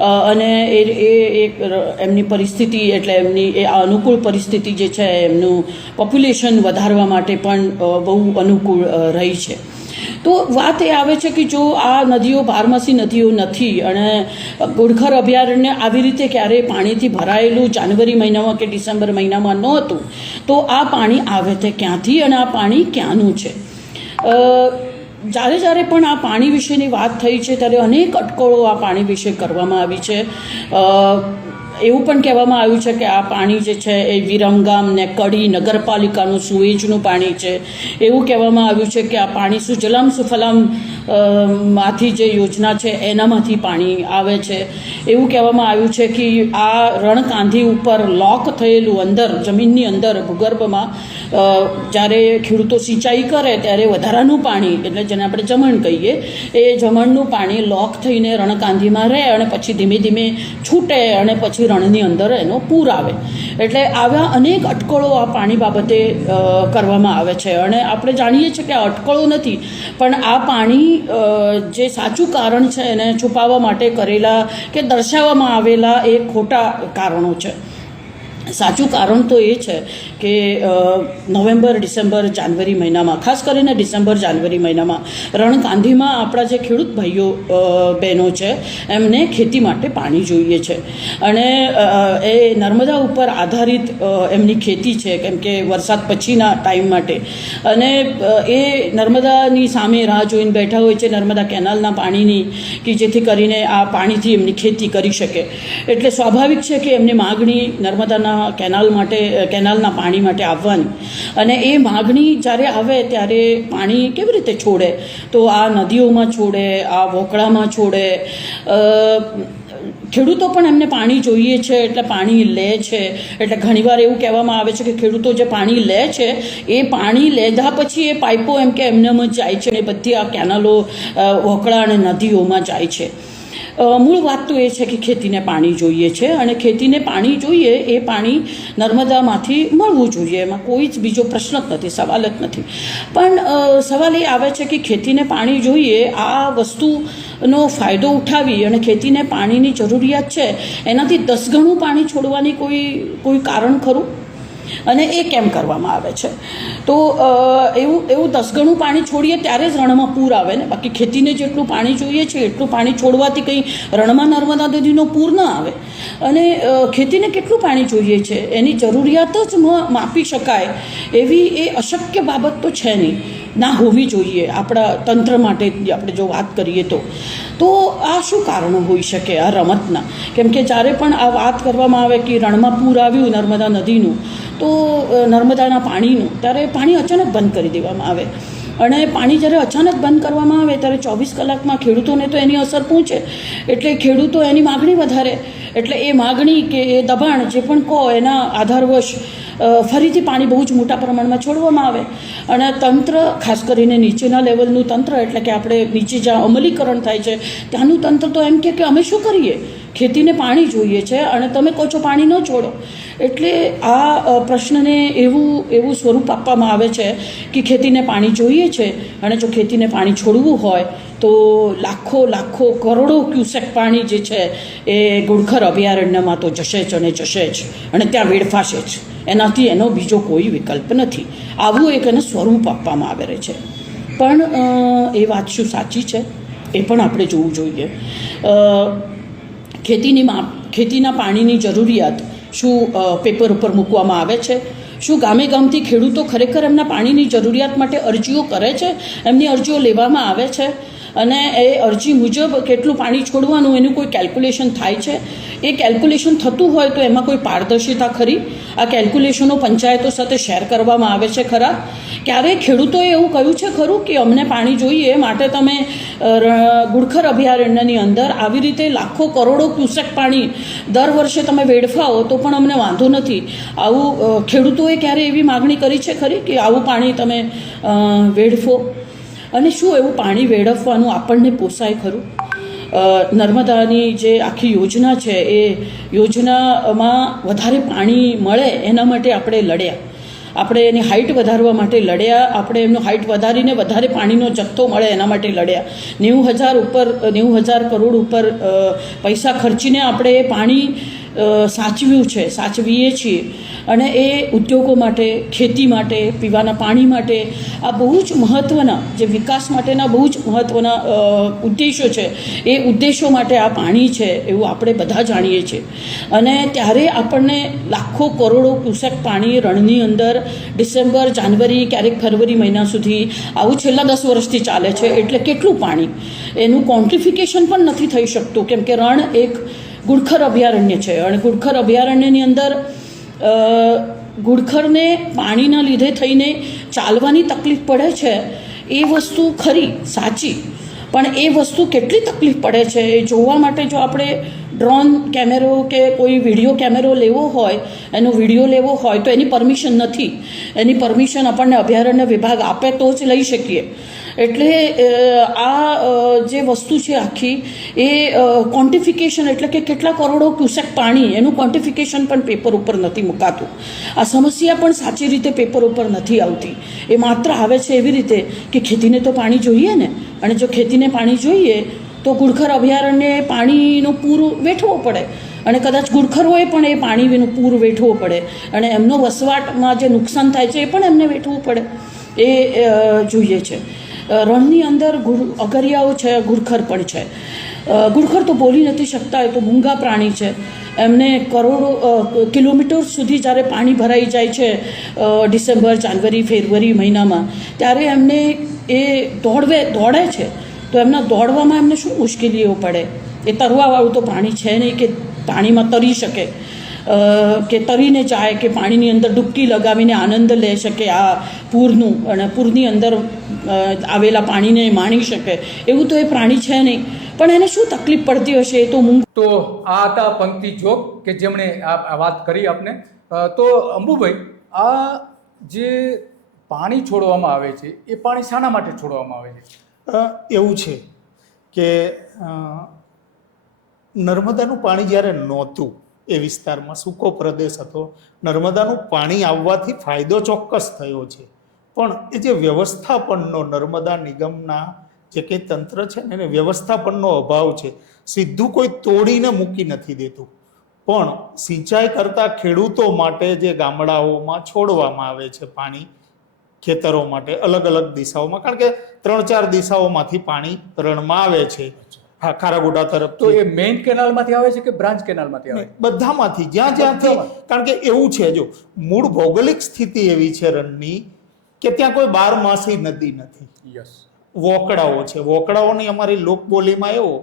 અને એ એક એમની પરિસ્થિતિ એટલે એમની એ અનુકૂળ પરિસ્થિતિ જે છે એમનું પોપ્યુલેશન વધારવા માટે પણ બહુ અનુકૂળ રહી છે. તો વાત એ આવે છે કે જો આ નદીઓ બારમાસી નદીઓ નથી અને ઘુડખર અભયારણ્ય આવી રીતે ક્યારેય પાણીથી ભરાયેલું જાન્યુઆરી મહિનામાં કે ડિસેમ્બર મહિનામાં નહોતું, તો આ પાણી આવે તે ક્યાંથી અને આ પાણી ક્યાંનું છે? જ્યારે પણ આ પાણી વિશેની વાત થઈ છે ત્યારે અનેક અટકળો આ પાણી વિશે કરવામાં આવી છે. એવું પણ કહેવામાં આવ્યું છે કે આ પાણી જે છે એ વિરમગામ ને કડી નગરપાલિકાનું સુએજનું પાણી છે. એવું કહેવામાં આવ્યું છે કે આ પાણી સુજલામ સુફલામ માંથી જે યોજના છે એનામાંથી પાણી આવે છે. એવું કહેવામાં આવ્યું છે કે આ રણકાંધી ઉપર લોક થયેલું અંદર જમીનની અંદર ભૂગર્ભમાં જ્યારે ખેડૂતો સિંચાઈ કરે ત્યારે વધારાનું પાણી એટલે જેને આપણે જમણ કહીએ એ જમણનું પાણી લોક થઈને રણકાંધીમાં રહે અને પછી ધીમે ધીમે છૂટે અને પછી રણની અંદર એનો પૂર આવે. એટલે આવા અનેક અટકળો આ પાણી બાબતે કરવામાં આવે છે. અને આપણે જાણીએ છીએ કે આ અટકળો નથી, પણ આ પાણી જે સાચું કારણ છે એને છુપાવવા માટે કરેલા કે દર્શાવવામાં આવેલા એ ખોટા કારણો છે. સાચું કારણ તો એ છે કે નવેમ્બર, ડિસેમ્બર, જાન્યુઆરી મહિનામાં, ખાસ કરીને ડિસેમ્બર જાન્યુઆરી મહિનામાં રણકાંધીમાં આપણા જે ખેડૂત ભાઈઓ બહેનો છે એમને ખેતી માટે પાણી જોઈએ છે. અને એ નર્મદા ઉપર આધારિત એમની ખેતી છે, કેમ કે વરસાદ પછીના ટાઈમ માટે. અને એ નર્મદાની સામે રાહ જોઈને બેઠા હોય છે, નર્મદા કેનાલના પાણીની, કે જેથી કરીને આ પાણીથી એમની ખેતી કરી શકે. એટલે સ્વાભાવિક છે કે એમની માગણી નર્મદાના કેનાલના પાણી માટે આવવાની. અને એ માગણી જ્યારે આવે ત્યારે પાણી કેવી રીતે છોડે? તો આ નદીઓમાં છોડે, આ વોકળામાં છોડે. ખેડૂતો પણ એમને પાણી જોઈએ છે એટલે પાણી લે છે. એટલે ઘણીવાર એવું કહેવામાં આવે છે કે ખેડૂતો જે પાણી લે છે એ પાણી લીધા પછી એ પાઇપો એમ કે એમનેમ જ જાય છે, અને બધી આ કેનાલો, વોકળા અને નદીઓમાં જાય છે. મૂળ વાત તો એ છે કે ખેતીને પાણી જોઈએ છે, અને ખેતીને પાણી જોઈએ એ પાણી નર્મદામાંથી મળવું જોઈએ. એમાં કોઈ જ બીજો પ્રશ્ન જ નથી, સવાલ જ નથી. પણ સવાલ એ આવે છે કે ખેતીને પાણી જોઈએ, આ વસ્તુનો ફાયદો ઉઠાવી અને ખેતીને પાણીની જરૂરિયાત છે એનાથી 10 ગણું પાણી છોડવાની કોઈ કારણ ખરું? અને એ કેમ કરવામાં આવે છે? તો એવું 10 ગણું પાણી છોડીએ ત્યારે જ રણમાં પૂર આવે ને. બાકી ખેતીને જેટલું પાણી જોઈએ છે એટલું પાણી છોડવાથી કંઈ રણમાં નર્મદા નદીનો પૂર ન આવે. અને ખેતીને કેટલું પાણી જોઈએ છે એની જરૂરિયાત જ માપી શકાય એવી એ અશક્ય બાબત તો છે નહીં, ના હોવી જોઈએ આપણા તંત્ર માટે. આપણે જો વાત કરીએ તો આ શું કારણો હોઈ શકે આ રમતના? કેમ કે જ્યારે પણ આ વાત કરવામાં આવે કે રણમાં પૂર આવ્યું નર્મદા નદીનું, તો નર્મદાના પાણીનું, ત્યારે પાણી અચાનક બંધ કરી દેવામાં આવે. અને પાણી જ્યારે અચાનક બંધ કરવામાં આવે ત્યારે 24 કલાકમાં ખેડૂતોને તો એની અસર પહોંચે. એટલે ખેડૂતો એની માગણી વધારે. એટલે એ માગણી કે એ દબાણ જે પણ કહો એના આધારવશ ફરીથી પાણી બહુ જ મોટા પ્રમાણમાં છોડવામાં આવે. અને તંત્ર, ખાસ કરીને નીચેના લેવલનું તંત્ર, એટલે કે આપણે નીચે જ્યાં અમલીકરણ થાય છે ત્યાંનું તંત્ર તો એમ કે અમે શું કરીએ, ખેતીને પાણી જોઈએ છે અને તમે કહો છો પાણી ન છોડો. એટલે આ પ્રશ્નને એવું સ્વરૂપ આપવામાં આવે છે કે ખેતીને પાણી જોઈએ છે, અને જો ખેતીને પાણી છોડવું હોય તો લાખો કરોડો ક્યુસેક પાણી જે છે એ ગુડખર અભયારણ્યમાં તો જશે જ અને જશે જ, અને ત્યાં વેડફાશે જ. એનાથી એનો બીજો કોઈ વિકલ્પ નથી. આવું એક એને સ્વરૂપ આપવામાં આવે છે. પણ એ વાત શું સાચી છે એ પણ આપણે જોવું જોઈએ. ખેતીના પાણીની જરૂરિયાત શું પેપર ઉપર મૂકવામાં આવે છે? શું ગામે ગામથી ખેડૂતો ખરેખર એમના પાણીની જરૂરિયાત માટે અરજીઓ કરે છે? એમની અરજીઓ લેવામાં આવે છે? અને એ અરજી મુજબ કેટલું પાણી છોડવાનું એનું કોઈ કેલ્ક્યુલેશન થાય છે? એ કેલ્ક્યુલેશન થતું હોય તો એમાં કોઈ પારદર્શિતા ખરી? આ કેલ્ક્યુલેશનો પંચાયતો સાથે શેર કરવામાં આવે છે ખરા? ક્યારેય ખેડૂતોએ એવું કહ્યું છે ખરું કે અમને પાણી જોઈએ માટે તમે ગુડખર અભયારણ્યની અંદર આવી રીતે લાખો કરોડો ક્યુસેક પાણી દર વર્ષે તમે વેડફાવો તો પણ અમને વાંધો નથી? આવું ખેડૂતોએ ક્યારે એવી માગણી કરી છે ખરી કે આવું પાણી તમે વેડફો? અને શું એવું પાણી વેડફવાનું આપણને પોસાય ખરું? નર્મદાની જે આખી યોજના છે એ યોજનામાં વધારે પાણી મળે એના માટે આપણે લડ્યા. આપણે એની હાઇટ વધારવા માટે લડ્યા. આપણે એમનો હાઇટ વધારીને વધારે પાણીનો જથ્થો મળે એના માટે લડ્યા. 90,000 કરોડ ઉપર પૈસા ખર્ચીને આપણે એ પાણી સાચવીએ છીએ. અને એ ઉદ્યોગો માટે, ખેતી માટે, પીવાના પાણી માટે, આ બહુ જ મહત્ત્વના, જે વિકાસ માટેના બહુ જ મહત્ત્વના ઉદ્દેશો છે, એ ઉદ્દેશો માટે આ પાણી છે એવું આપણે બધા જાણીએ છીએ. અને ત્યારે આપણને લાખો કરોડો ક્યુસેક પાણી રણની અંદર ડિસેમ્બર, જાન્યુઆરી, ક્યારેક ફરવરી મહિના સુધી, આવું છેલ્લા 10 વર્ષથી ચાલે છે. એટલે કેટલું પાણી, એનું ક્વોન્ટિફિકેશન પણ નથી થઈ શકતું. કેમ કે રણ એક ગુડખર અભયારણ્ય છે, અને ગુડખર અભયારણ્યની અંદર ગુડખરને પાણીના લીધે થઈને ચાલવાની તકલીફ પડે છે એ વસ્તુ ખરી, સાચી. પણ એ વસ્તુ કેટલી તકલીફ પડે છે એ જોવા માટે જો આપણે ડ્રોન કેમેરો કે કોઈ વિડીયો કેમેરો લેવો હોય, એનો વિડીયો લેવો હોય તો એની પરમિશન નથી. એની પરમિશન આપણને અભયારણ્ય વિભાગ આપે તો જ લઈ શકીએ. એટલે જે વસ્તુ છે આખી એ ક્વોન્ટિફિકેશન, એટલે કે કેટલા કરોડો ક્યુસેક પાણી, એનું ક્વોન્ટિફિકેશન પણ પેપર ઉપર નથી મુકાતું. આ સમસ્યા પણ સાચી રીતે પેપર ઉપર નથી આવતી. એ માત્ર આવે છે એવી રીતે કે ખેતીને તો પાણી જોઈએ ને, અને જો ખેતીને પાણી જોઈએ તો ઘુડખર અભયારણ્યે પાણીનું પૂર વેઠવો પડે, અને કદાચ ઘુડખરોએ પણ એ પાણીનું પૂર વેઠવો પડે, અને એમનો વસવાટમાં જે નુકસાન થાય છે એ પણ એમને વેઠવું પડે. એ જોઈએ છે. રણની અંદર અગરિયાઓ છે, ઘુડખર પણ છે. ઘુડખર તો બોલી નથી શકતા, એ તો મૂંગા પ્રાણી છે. એમને કરોડો કિલોમીટર સુધી જ્યારે પાણી ભરાઈ જાય છે ડિસેમ્બર, જાન્યુઆરી, ફેબ્રુઆરી મહિનામાં, ત્યારે એમને એ દોડે છે. તો એમના દોડવામાં એમને શું મુશ્કેલીઓ પડે? એ તરવાવાળું તો પ્રાણી છે નહીં કે પાણીમાં તરી શકે, કે તરીને જાય, કે પાણીની અંદર ડૂબકી લગાવીને આનંદ લઈ શકે આ પૂરનું, અને પૂરની અંદર આવેલા પાણીને માણી શકે. એવું તો એ પ્રાણી છે નહીં. પણ એને શું તકલીફ પડતી હશે એ તો તો આ હતા પંક્તિ જોગ કે જેમણે આ વાત કરી આપને. તો અંબુભાઈ, આ જે પાણી છોડવામાં આવે છે એ પાણી શાના માટે છોડવામાં આવે છે? એવું છે કે નર્મદાનું પાણી જ્યારે નહોતું, એ વિસ્તારમાં સૂકો પ્રદેશ હતો, નર્મદાનું પાણી આવવાથી ફાયદો ચોક્કસ થયો છે. પણ એ જે વ્યવસ્થાપનનો, નર્મદા નિગમના જે કંઈ તંત્ર છે ને, એને વ્યવસ્થાપનનો અભાવ છે. સીધું કોઈ તોડીને મૂકી નથી દેતું, પણ સિંચાઈ કરતા ખેડૂતો માટે જે ગામડાઓમાં છોડવામાં આવે છે પાણી, ખેતરો માટે અલગ અલગ દિશાઓમાં, કારણ કે 3-4 દિશાઓમાંથી પાણી રણમાં આવે છે. હા, ખારાગોડા તરફ. તો એ મેઇન કેનાલમાંથી આવે છે કે બ્રાન્ચ કેનાલમાંથી આવે? બધામાંથી, જ્યાંથી. કારણ કે એવું છે, જો મૂળ ભૌગોલિક સ્થિતિ એવી છે રણની કે ત્યાં કોઈ 12માસી નદી નથી. યસ. વોકડાઓ છે. વોકડાઓની અમારી લોકબોલીમાં એવો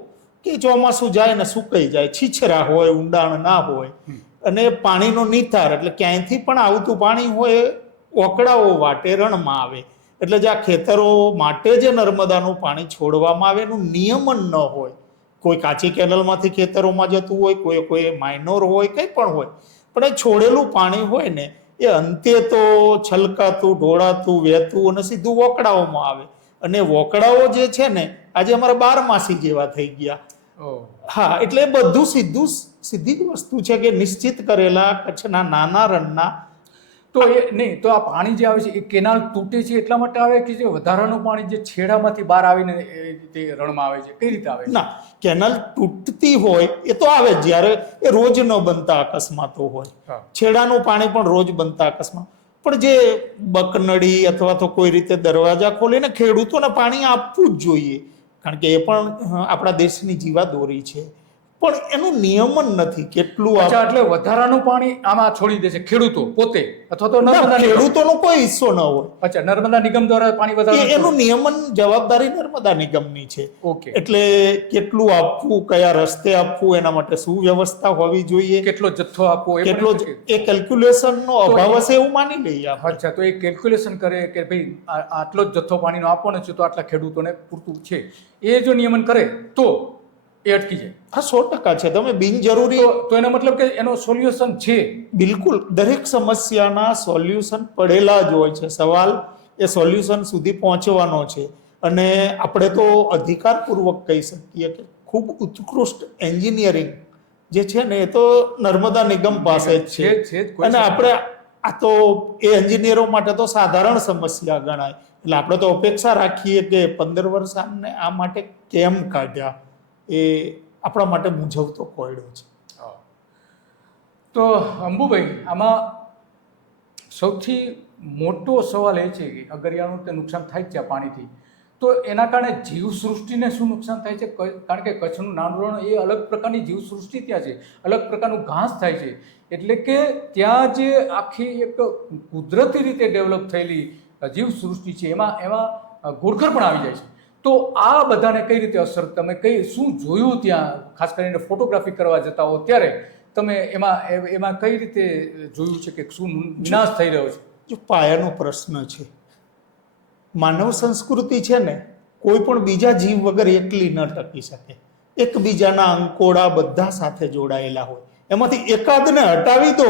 કે ચોમાસું જાય ને સુકાઈ જાય, છીછરા હોય, ઊંડાણ ના હોય, અને પાણીનો નિતાર, એટલે ક્યાંયથી પણ આવતું પાણી હોય વોકડાઓ વાટે રણમાં આવે. એટલે જે આ ખેતરો માટે જે નર્મદાનું પાણી છોડવામાં આવે એનું નિયમન ન હોય. કોઈ કાચી કેનલમાંથી ખેતરોમાં જતું હોય, કોઈ માઇનોર હોય, કંઈ પણ હોય, પણ એ છોડેલું પાણી હોય ને, એ અંતે તો છલકાતું, ઢોળાતું, વહેતું અને સીધું વોકડાઓમાં આવે. અને વોકડાઓ જે છે ને, આજે અમારા 12માસી જેવા થઈ ગયા. હા, એટલે બધું સીધી જ વસ્તુ છે કે નિશ્ચિત કરેલા કચ્છના નાના રણના. તો એ નહીં, તો આ પાણી જે આવે છે એ કેનાલ તૂટે છે એટલા માટે આવે કે જે વધારાનું પાણી જે છેડામાંથી બહાર આવીને તે રણમાં આવે છે? કઈ રીતે આવે? ના, કેનાલ તૂટતી હોય એ તો આવે જ જ્યારે એ રોજ ન બનતા અકસ્માતો હોય. છેડાનું પાણી પણ રોજ બનતા અકસ્માત. પણ જે બકનડી અથવા તો કોઈ રીતે દરવાજા ખોલીને ખેડૂતોને પાણી આપવું જ જોઈએ, કારણ કે એ પણ આપણા દેશની જીવાદોરી છે. પણ એનું નિયમન નથી. કેટલું એટલે વધારાનું પાણી આમાં છોડી દે છે ખેડૂતો પોતે, અથવા તો ખેડૂતોનો કોઈ હિસ્સો ન હોય. અચ્છા, નર્મદા નિગમ દ્વારા પાણી વધારે, એનું નિયમન જવાબદારી નર્મદા નિગમની છે. ઓકે. એટલે કેટલું આપવું, કયા રસ્તે આપવું, એના માટે શું વ્યવસ્થા હોવી જોઈએ, કેટલો જથ્થો આપવો, કેટલો, એ કેલ્ક્યુલેશનનો અભાવ હશે એવું માની લઈએ. અચ્છા, તો એ કેલ્ક્યુલેશન કરે કે ભાઈ આટલો જ જથ્થો પાણીનો આપવાનો છે તો આટલા ખેડૂતોને પૂરતું છે, એ જો નિયમન કરે તો એ અટકી જાય. હા, 100% છે. તમે બિનજરૂરી, તો એનો મતલબ કે એનો સોલ્યુશન છે. બિલકુલ, દરેક સમસ્યાના સોલ્યુશન પડેલા જ હોય છે. સવાલ એ સોલ્યુશન સુધી પહોંચવાનો છે. અને આપણે તો અધિકારપૂર્વક કહી શકીએ કે ખૂબ ઉત્કૃષ્ટ એન્જિનિયરિંગ જે છે ને એ તો નર્મદા નિગમ પાસે જ છે. અને આપણે આ તો એ એન્જિનિયરો માટે તો સાધારણ સમસ્યા ગણાય. એટલે આપણે તો અપેક્ષા રાખીએ કે 15 વર્ષ આમને આ માટે કેમ કાઢ્યા, એ આપણા માટે મૂંઝવતો કોયડો છે. તો અંબુભાઈ, આમાં સૌથી મોટો સવાલ એ છે કે અગરિયાનું તે નુકસાન થાય જ છે આ પાણીથી, તો એના કારણે જીવસૃષ્ટિને શું નુકસાન થાય છે? કારણ કે કચ્છનું નાનું રણ એ અલગ પ્રકારની જીવસૃષ્ટિ ત્યાં છે, અલગ પ્રકારનું ઘાસ થાય છે. એટલે કે ત્યાં જે આખી એક કુદરતી રીતે ડેવલપ થયેલી જીવસૃષ્ટિ છે એમાં ઘુડખર પણ આવી જાય છે. તો આ બધાને કઈ રીતે અસર, તમે શું જોયું ત્યાં, ખાસ કરીને ફોટોગ્રાફી કરવા જતા હો ત્યારે તમે એમાં કઈ રીતે જોયું છે કે શું વિનાશ થઈ રહ્યો છે? જો પાયાનો પ્રશ્ન છે, માનવ સંસ્કૃતિ છે ને, કોઈ પણ બીજા જીવ વગર એકલી ન ટકી શકે. એકબીજાના અંકોડા બધા સાથે જોડાયેલા હોય. એમાંથી એકાદને હટાવી દો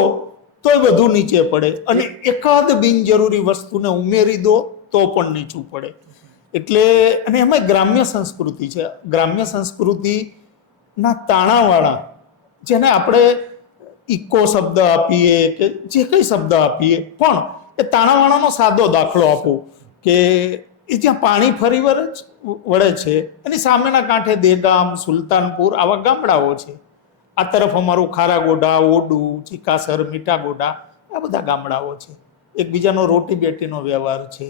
તોય બધું નીચે પડે, અને એકાદ બિનજરૂરી વસ્તુને ઉમેરી દો તો પણ નીચું પડે. એટલે અને એમાં ગ્રામ્ય સંસ્કૃતિ છે. ગ્રામ્ય સંસ્કૃતિના તાણાવાળા, જેને આપણે ઇકો શબ્દ આપીએ કે જે કંઈ શબ્દ આપીએ, પણ એ તાણાવાળાનો સાદો દાખલો આપું કે એ જ્યાં પાણી ફરી વળે છે એની સામેના કાંઠે દેગામ, સુલતાનપુર આવા ગામડાઓ છે. આ તરફ અમારું ખારાગોડા, ઓડુ, ચિકાસર, મીઠાગોડા આ બધા ગામડાઓ છે. એકબીજાનો રોટી બેટીનો વ્યવહાર છે.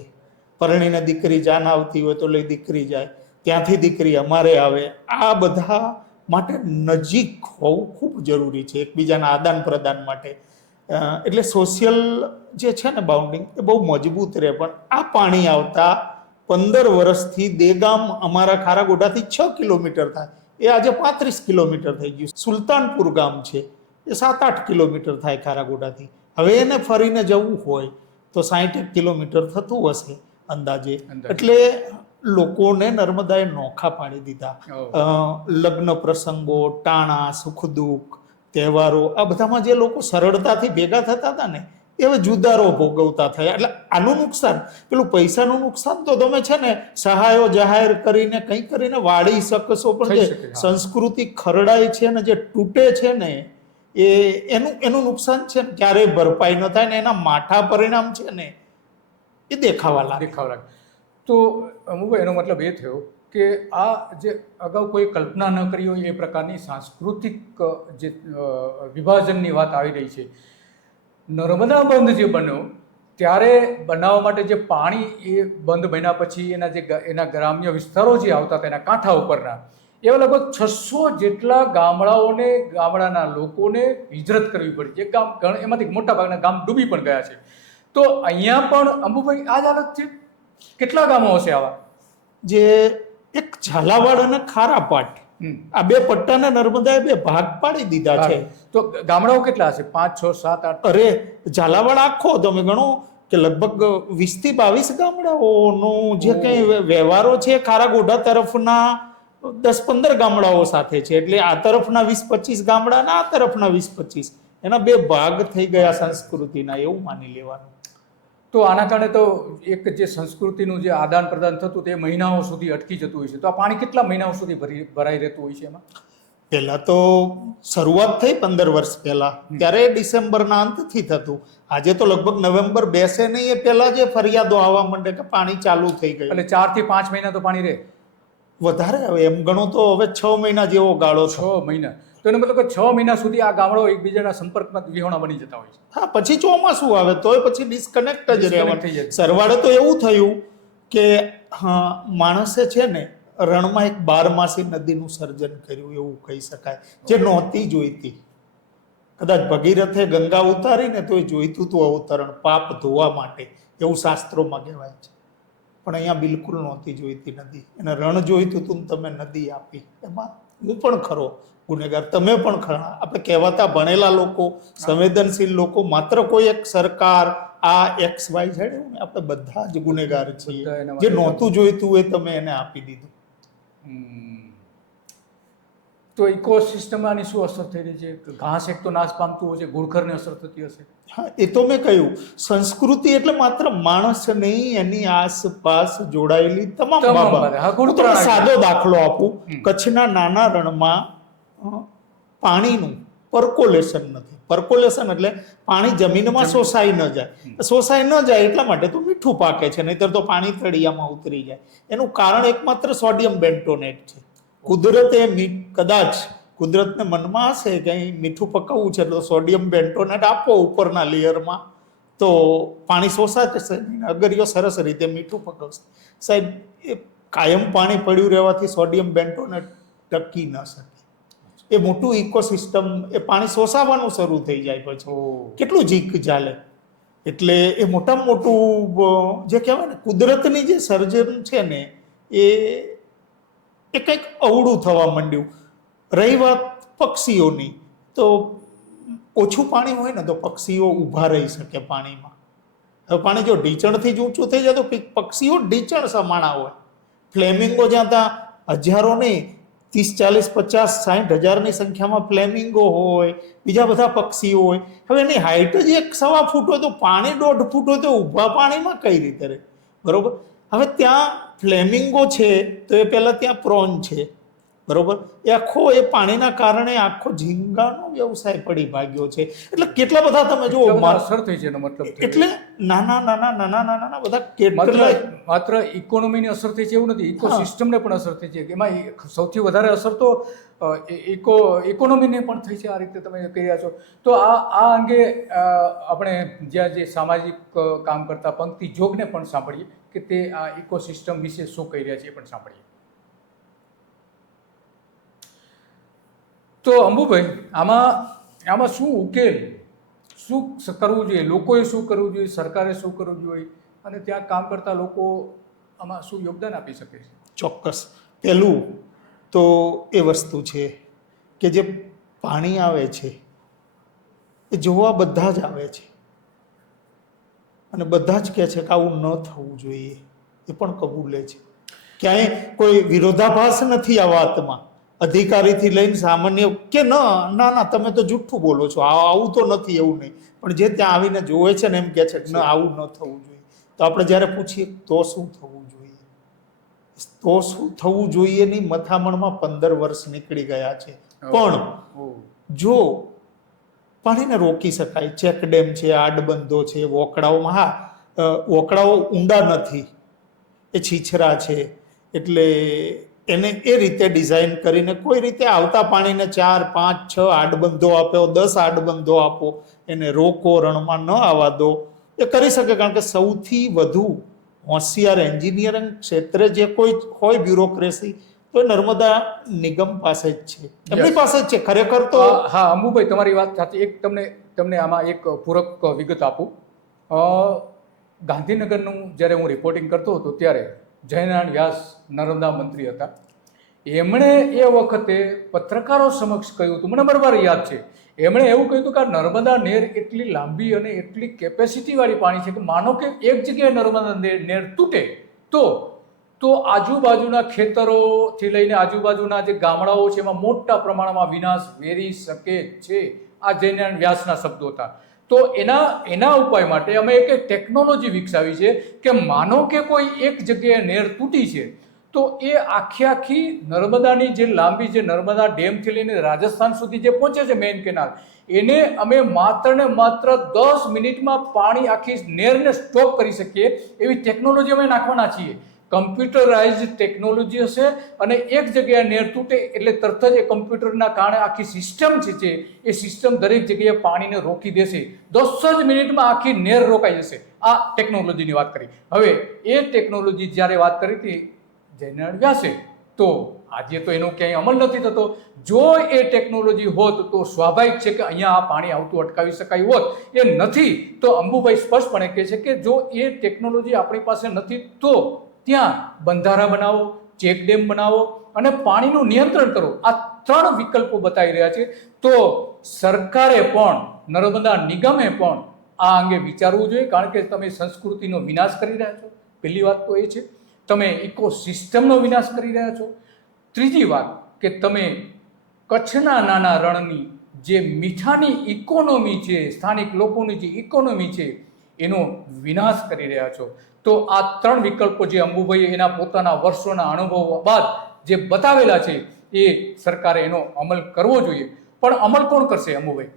પરણીને દીકરી જાન આવતી હોય તો લઈ દીકરી જાય, ત્યાંથી દીકરી અમારે આવે. આ બધા માટે નજીક હોવું ખૂબ જરૂરી છે એકબીજાના આદાન પ્રદાન માટે. એટલે સોશિયલ જે છે ને બાઉન્ડિંગ એ બહુ મજબૂત રહે. પણ આ પાણી આવતા 15 વર્ષથી દેગામ અમારા ખારાગોડાથી 6 કિલોમીટર થાય, એ આજે 35 કિલોમીટર થઈ ગયું. સુલતાનપુર ગામ છે એ 7-8 કિલોમીટર થાય ખારાગોડાથી. હવે એને ફરીને જવું હોય તો 60 કિલોમીટર થતું હશે અંદાજે. એટલે લોકોને નર્મદાએ નોખા પાડી દીધા. લગ્ન પ્રસંગો, ટાણા, સુખ દુઃખ, તહેવારો આ બધામાં જે લોકો સરળતાથી ભેગા થતા હતા ને એ હવે જુદારો ભોગવતા થયા. એટલે આનું નુકસાન, પેલું પૈસાનું નુકસાન તો તમે છે ને સહાયો જાહેર કરીને કંઈ કરીને વાળી શકશો, પણ જે સંસ્કૃતિ ખરડાય છે ને જે તૂટે છે ને એનું નુકસાન છે ને ક્યારેય ભરપાઈ ન થાય ને એના માઠા પરિણામ છે ને એ દેખાવા લાગે. તો અમુક એનો મતલબ એ થયો કે આ જે અગાઉ કોઈ કલ્પના ન કરી હોય એ પ્રકારની સાંસ્કૃતિક જે વિભાજનની વાત આવી રહી છે. નર્મદા બંધ જે બન્યો ત્યારે બનાવવા માટે જે પાણી એ બંધ બન્યા પછી એના ગ્રામ્ય વિસ્તારો જે આવતા હતા એના કાંઠા ઉપરના, એવા લગભગ 600 જેટલા ગામડાઓને, ગામડાના લોકોને હિજરત કરવી પડી. જે ગામ એમાંથી મોટા ભાગના ગામ ડૂબી પણ ગયા છે. તો અહીંયા પણ અંબુભાઈ આ જ હાલત છે. કેટલા ગામો હશે આવા? જે એક ઝાલાવાડ અને ખારાપાટ, આ બે પટ્ટાને નર્મદાએ બે ભાગ પાડી દીધા છે. તો ગામડાઓ કેટલા હશે? 5, 6, 7, 8? અરે ઝાલાવાડ આખો તમે ગણો કે લગભગ 20 થી 22 ગામડાઓનો જે કંઈ વ્યવહારો છે ખારાગોડા તરફના 10-15 ગામડાઓ સાથે છે. એટલે આ તરફના 20-25 ગામડા અને આ તરફના 20-25 એના બે ભાગ થઈ ગયા સંસ્કૃતિના, એવું માની લેવાનું. તો આના કારણે તો એક જે સંસ્કૃતિનું જે આદાન પ્રદાન થતું તે મહિનાઓ સુધી અટકી જતું હોય છે. તો આ પાણી કેટલા મહિનાઓ સુધી ભરાઈ રહેતું હોય છે એમાં? પહેલા તો શરૂઆત થઈ 15 વર્ષ પહેલા, ત્યારે ડિસેમ્બરના અંતથી થતું. આજે તો લગભગ નવેમ્બર બેસે નહીં એ પહેલા જે ફરિયાદો આવવા માંડે કે પાણી ચાલુ થઈ ગયું. એટલે 4 થી 5 મહિના તો પાણી રહે? વધારે હવે એમ ગણો તો હવે 6 મહિના જેવો ગાળો. 6 મહિના. તો એનો મતલબ કે 6 મહિના સુધી આ ગામડાઓ એકબીજાના સંપર્કમાં વિહોણા બની જતા હોય છે. હા, પછી ચોમાસું આવે તોય પછી ડિસ્કનેક્ટ જ રહેવાનું. સરવાળે તો એવું થયું કે માણસે છે ને રણમાં એક 12માસી નદીનું સર્જન કર્યું એવું કહી શકાય, જે નહોતી જોઈતી. કદાચ ભગીરથે ગંગા ઉતારીને તો એ જોઈતું હતું અવતરણ પાપ ધોવા માટે, એવું શાસ્ત્રોમાં કહેવાય છે. પણ અહીંયા બિલકુલ નહોતી જોઈતી નદી, એને રણ જોઈતું હતું ને તમે નદી આપી. એમાં હું પણ ખરો ગુનેગાર, તમે પણ ખરા. આપણે કહેવાતા ભણેલા લોકો, સંવેદનશીલ લોકો, માત્ર કોઈ એક સરકાર આ XYZ એવું આપણે બધા જ ગુનેગાર છીએ. જે નહોતું જોઈતું એ તમે એને આપી દીધું. તો ઇકોસિસ્ટમ આની શું અસર થઈ રહી છે? ઘાસ એક તો નાશ પામતું હોય છે, ઘુડખરને અસર થતી હશે. હા, એ તો મેં કહ્યું, સંસ્કૃતિ એટલે માત્ર માણસ નહીં, એની આસપાસ જોડાયેલી તમામ બાબત. સાદો દાખલો આપું, કચ્છના નાના રણમાં પાણીનું પર્કોલેશન નથી. પર્કોલેશન એટલે પાણી જમીનમાં શોષાઈ ન જાય. શોષાઈ ન જાય એટલા માટે તો મીઠું પાકે છે, નહીતર તો પાણી તળિયામાં ઉતરી જાય. એનું કારણ એકમાત્ર સોડિયમ બેન્ટોનેટ છે. કુદરતે કદાચ કુદરતને મનમાં હશે કે અહીં મીઠું પકવવું છે તો સોડિયમ બેન્ટોનેટ આપો ઉપરના લેયરમાં તો પાણી શોષાશે. અગરિયો સરસ રીતે મીઠું પકવશે. સાહેબ, એ કાયમ પાણી પડ્યું રહેવાથી સોડિયમ બેન્ટોનેટ ટકી ન શકે. એ મોટું ઇકોસિસ્ટમ એ પાણી શોષાવાનું શરૂ થઈ જાય પછી કેટલું જીક ચાલે. એટલે એ મોટામાં મોટું જે કહેવાય ને કુદરતની જે સર્જન છે ને એ કંઈક અવળું થવા માંડ્યું. રહી વાત પક્ષીઓની, તો ઓછું પાણી હોય ને તો પક્ષીઓ ઊભા રહી શકે પાણીમાં. હવે પાણી જો ઢીચણથી જ ઊંચું થઈ જાય તો પક્ષીઓ ઢીચણ સમાણા હોય. ફ્લેમિંગો જ્યાં ત્યાં હજારો નહીં 30, 40, 50, 60 હજારની સંખ્યામાં ફ્લેમિંગો હોય, બીજા બધા પક્ષીઓ હોય. હવે એની હાઈટ જ 1.25 ફૂટ હોય તો પાણી 1.5 ફૂટ હોય તો ઊભા પાણીમાં કઈ રીતે રહે? બરોબર. હવે ત્યાં ફ્લેમિંગો છે તો એ પહેલાં ત્યાં પ્રોન છે, બરોબર. એ આખો એ પાણીના કારણે આખો ઝીંગાનો વ્યવસાય પડી ભાગ્યો છે. એટલે કેટલા બધા તમે જુઓ, અસર થઈ છે એનો મતલબ થયો. એટલે નાના બધા કેટલા માત્ર ઇકોનોમીની અસર થઈ છે એવું નથી, ઇકોસિસ્ટમને પણ અસર થઈ છે. એમાં સૌથી વધારે અસર તો ઇકોનોમીને પણ થઈ છે. આ રીતે તમે કહી રહ્યા છો તો આ અંગે આપણે જ્યાં જે સામાજિક કામ કરતા પંક્તિ જોગને પણ સાંભળીએ કે તે આ ઇકોસિસ્ટમ વિશે શું કહી રહ્યા છે એ પણ સાંભળીએ. તો અંબુભાઈ, આમાં શું ઉકેલ, શું કરવું જોઈએ, લોકોએ શું કરવું જોઈએ, સરકારે શું કરવું જોઈએ, અને ત્યાં કામ કરતા લોકો આમાં શું યોગદાન આપી શકે છે? ચોક્કસ. પહેલું તો એ વસ્તુ છે કે જે પાણી આવે છે એ જોવા બધા જ આવે છે અને બધા જ કહે છે કે આવું ન થવું જોઈએ, એ પણ કબૂલે છે. ક્યાંય કોઈ વિરોધાભાસ નથી આ વાતમાં. અધિકારીથી લઈને સામાન્ય કે ના તમે તો જુઠ્ઠું બોલો છો, આવું તો નથી, એવું નહીં. પણ જે ત્યાં આવીને જોવે છે ને એમ કહે છે કે ના, આવું ન થવું જોઈએ. તો આપણે જ્યારે પૂછીએ તો શું થવું જોઈએ, તો શું થવું જોઈએ ની મથામણમાં 15 વર્ષ નીકળી ગયા છે. પણ જો પાણીને રોકી શકાય, ચેક ડેમ છે, આડબંધો છે, વોકડાઓમાં, વોકડાઓ ઊંડા નથી, એ છીછરા છે, એટલે એને એ રીતે ડિઝાઇન કરીને કોઈ રીતે આવતા પાણીને 4, 5, 6 આડબંધો આપો, 10 આડબંધો આપો, એને રોકો, રણમાં ન આવવા દો. એ કરી શકે, કારણ કે સૌથી વધુ હોશિયાર એન્જિનિયરિંગ ક્ષેત્રે જે કોઈ હોય બ્યુરોક્રેસી તો નર્મદા નિગમ પાસે જ છે, એમની પાસે જ છે ખરેખર તો. હા અંબુભાઈ, તમારી વાત સાચી. એક તમને આમાં એક પૂરક વિગત આપું. ગાંધીનગરનું જ્યારે હું રિપોર્ટિંગ કરતો હતો ત્યારે જયનારાયણ વ્યાસ નર્મદા મંત્રી હતા. એમણે એ વખતે પત્રકારો સમક્ષ કહ્યું હતું, મને બરાબર યાદ છે, એમણે એવું કહ્યું હતું કે આ નર્મદા નેર એટલી લાંબી અને એટલી કેપેસિટીવાળી પાણી છે કે માનો કે એક જગ્યાએ નર્મદા નેર તૂટે તો આજુબાજુના ખેતરોથી લઈને આજુબાજુના જે ગામડાઓ છે એમાં મોટા પ્રમાણમાં વિનાશ વેરી શકે છે. આ જયનારાયણ વ્યાસના શબ્દો હતા. તો એના ઉપાય માટે અમે એક ટેકનોલોજી વિકસાવી છે કે માનો કે કોઈ એક જગ્યાએ નેર તૂટી છે તો એ આખી નર્મદાની જે લાંબી, જે નર્મદા ડેમથી લઈને રાજસ્થાન સુધી જે પહોંચે છે મેઇન કેનાલ, એને અમે માત્ર ને માત્ર 10 મિનિટમાં પાણી આખી નેરને સ્ટોપ કરી શકીએ એવી ટેકનોલોજી અમે નાખવાના છીએ. કમ્પ્યુટરાઇઝ ટેકનોલોજી હશે અને એક જગ્યાએ નેર તૂટે એટલે તરત જ એ કમ્પ્યુટરના કારણે આખી સિસ્ટમ છે એ સિસ્ટમ દરેક જગ્યાએ પાણીને રોકી દેશે. 10 જ મિનિટમાં આખી નેર રોકાઈ જશે. આ ટેકનોલોજીની વાત કરી. હવે એ ટેકનોલોજી જ્યારે વાત કરી હતી જયનારાયણ વ્યાસે, તો આજે તો એનો ક્યાંય અમલ નથી થતો. જો એ ટેકનોલોજી હોત તો સ્વાભાવિક છે કે અહીંયા આ પાણી આવતું અટકાવી શકાયું હોત. એ નથી તો અંબુભાઈ સ્પષ્ટપણે કહે છે કે જો એ ટેકનોલોજી આપણી પાસે નથી તો ત્યાં બંધારા બનાવો, ચેક ડેમ બનાવો અને પાણીનું નિયંત્રણ કરો. આ 3 વિકલ્પો બતાવી રહ્યા છે. તો સરકારે પણ, નર્મદા નિગમે પણ આ અંગે વિચારવું જોઈએ, કારણ કે તમે સંસ્કૃતિનો વિનાશ કરી રહ્યા છો. પહેલી વાત તો એ છે. તમે ઇકોસિસ્ટમનો વિનાશ કરી રહ્યા છો. ત્રીજી વાત કે તમે કચ્છના નાના રણની જે મીઠાની ઇકોનોમી છે, સ્થાનિક લોકોની જે ઇકોનોમી છે, એનો વિનાશ કરી રહ્યા છો. તો આ 3 વિકલ્પો જે અંબુભાઈ એના પોતાના વર્ષોના અનુભવ બાદ જે બતાવેલા છે એ સરકારે એનો અમલ કરવો જોઈએ. પણ અમલ કોણ કરશે અંબુભાઈ?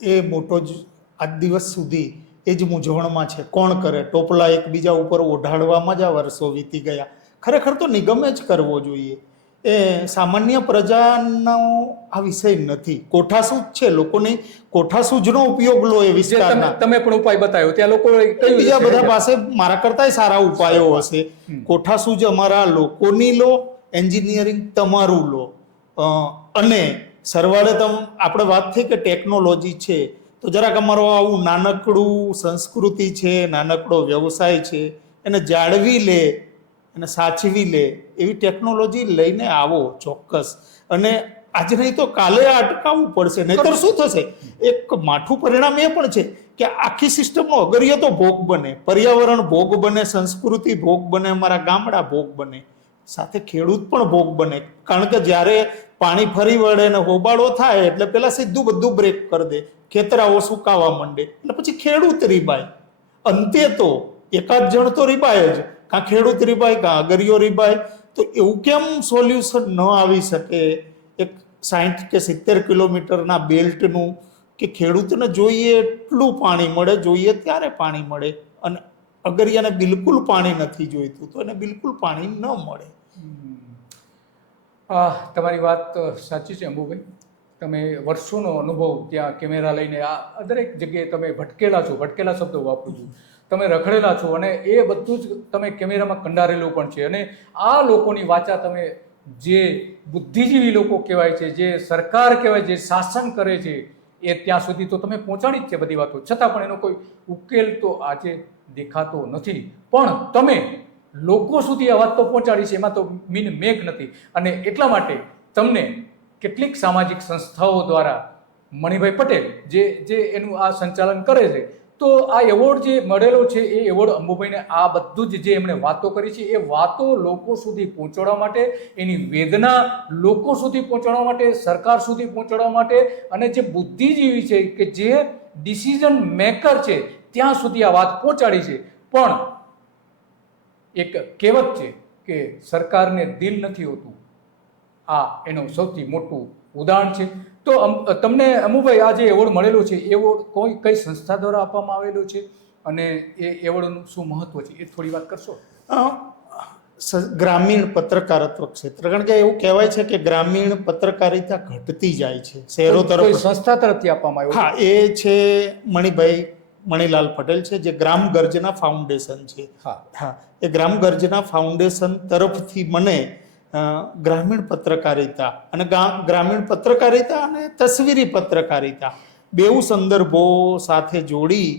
એ મોટો જ આજ દિવસ સુધી એ જ મૂંઝવણમાં છે, કોણ કરે? ટોપલા એકબીજા ઉપર ઓઢાડવામાં જ આ વર્ષો વીતી ગયા. ખરેખર તો નિગમે જ કરવો જોઈએ. એ સામાન્ય પ્રજાનો આ વિષય નથી. કોઠાસૂઝ છે, લોકોની કોઠાસૂઝનો ઉપયોગ લો એ વિસ્તારના. તમે પણ ઉપાય બતાવ્યો, ત્યાં લોકો બીજા બધા પાસે મારા કરતા સારા ઉપાયો હશે. કોઠાસૂઝ અમારા લોકોની લો, એન્જિનિયરિંગ તમારું લો, અને સરવાળે આપણે વાત થઈ કે ટેકનોલોજી છે તો જરાક અમારો આવું નાનકડું સંસ્કૃતિ છે, નાનકડો વ્યવસાય છે, એને જાળવી લે અને સાચવી લે એવી ટેકનોલોજી લઈને આવો ચોક્કસ. અને આજે નહીં તો કાલે આ અટકાવવું પડશે, નહીતર શું થશે? એક માઠું પરિણામ એ પણ છે કે આખી સિસ્ટમનો અગરિયો તો ભોગ બને, પર્યાવરણ ભોગ બને, સંસ્કૃતિ ભોગ બને, અમારા ગામડા ભોગ બને. સાથે ખેડૂત પણ ભોગ બને. કારણ કે જ્યારે પાણી ફરી વળે ને હોબાળો થાય એટલે પેલા સીધું બધું બ્રેક કરી દે, ખેતરાઓ સુકાવા માંડે, એટલે પછી ખેડૂત રીબાય. અંતે તો એકાદ જણ તો રીબાય જ, કાં ખેડૂત રીબાય કાં અગરિયો રીબાય. તો એવું કેમ સોલ્યુશન ન આવી શકે એક 60 કે 70 કિલોમીટરના બેલ્ટનું, કે ખેડૂતને જોઈએ એટલું પાણી મળે, જોઈએ ત્યારે પાણી મળે, અને અગરિયાને બિલકુલ પાણી નથી જોઈતું તો એને બિલકુલ પાણી ન મળે. તમારી વાત સાચી છે અંબુભાઈ. તમે વર્ષોનો અનુભવ ત્યાં કેમેરા લઈને આ દરેક જગ્યાએ તમે ભટકેલા શબ્દો વાપરું છું, તમે રખડેલા છો, અને એ બધું જ તમે કેમેરામાં કંડારેલું પણ છે. અને આ લોકોની વાચા તમે જે બુદ્ધિજીવી લોકો કહેવાય છે, જે સરકાર કહેવાય, જે શાસન કરે છે, એ ત્યાં સુધી તો તમે પહોંચાડી જ છે બધી વાતો, છતાં પણ એનો કોઈ ઉકેલ તો આજે દેખાતો નથી. પણ તમે લોકો સુધી આ વાત તો પહોંચાડી છે, એમાં તો મેઘ નથી. અને એટલા માટે તમને કેટલીક સામાજિક સંસ્થાઓ દ્વારા મણિભાઈ પટેલ જે એનું આ સંચાલન કરે છે, તો આ એવોર્ડ જે મળેલો છે, એ એવોર્ડ અંબુભાઈને આ બધું જ જે એમણે વાતો કરી છે, એ વાતો લોકો સુધી પહોંચાડવા માટે, એની વેદના લોકો સુધી પહોંચાડવા માટે, સરકાર સુધી પહોંચાડવા માટે, અને જે બુદ્ધિજીવી છે કે જે ડિસિઝન મેકર છે ત્યાં સુધી આ વાત પહોંચાડી છે. પણ એક કહેવત છે કે સરકારને દિલ નથી હોતું, આ એનું સૌથી મોટું ઉદાહરણ છે. તો તમને અમુભાઈ આ જે એવોર્ડ મળેલો છે, એવોર્ડ કઈ સંસ્થા દ્વારા આપવામાં આવેલો છે, અને એ એવોર્ડનું શું મહત્વ છે, એ થોડી વાત કરશો? ગ્રામીણ પત્રકારત્વ ક્ષેત્ર, કારણ કે એવું કહેવાય છે કે ગ્રામીણ પત્રકારિતા ઘટતી જાય છે શહેરો તરફ. સંસ્થા તરફથી આપવામાં આવ્યું? હા, એ છે મણિભાઈ મણિલાલ પટેલ છે, જે ગ્રામ ગર્જના ફાઉન્ડેશન છે. હા, એ ગ્રામ ગર્જના ફાઉન્ડેશન તરફથી મને ગ્રામીણ પત્રકારિતા અને તસવીરી પત્રકારિતા બેઉ સંદર્ભો સાથે જોડી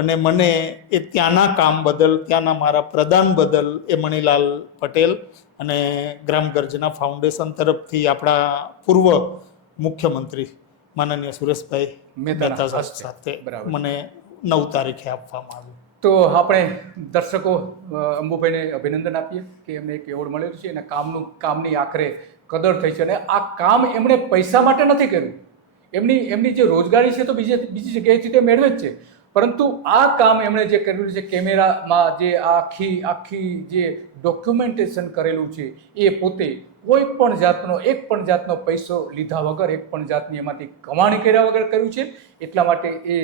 અને મને એ ત્યાંના કામ બદલ, ત્યાંના મારા પ્રદાન બદલ એ મણિલાલ પટેલ અને ગ્રામ ગર્જના ફાઉન્ડેશન તરફથી આપણા પૂર્વ મુખ્યમંત્રી માનનીય સુરેશભાઈ મહેતા સાથે મને 9 તારીખે આપવામાં આવ્યું. તો આપણે દર્શકો અંબુભાઈને અભિનંદન આપીએ કે એમને એક એવોર્ડ મળેલું છે, અને કામની આખરે કદર થઈ છે. અને આ કામ એમણે પૈસા માટે નથી કર્યું, એમની જે રોજગારી છે તો બીજી જગ્યાએથી તે મેળવે જ છે, પરંતુ આ કામ એમણે જે કરેલું છે, કેમેરામાં જે આખી જે ડોક્યુમેન્ટેશન કરેલું છે, એ પોતે કોઈ પણ જાતનો પૈસો લીધા વગર, એક પણ જાતની એમાંથી કમાણી કર્યા વગર કર્યું છે. એટલા માટે એ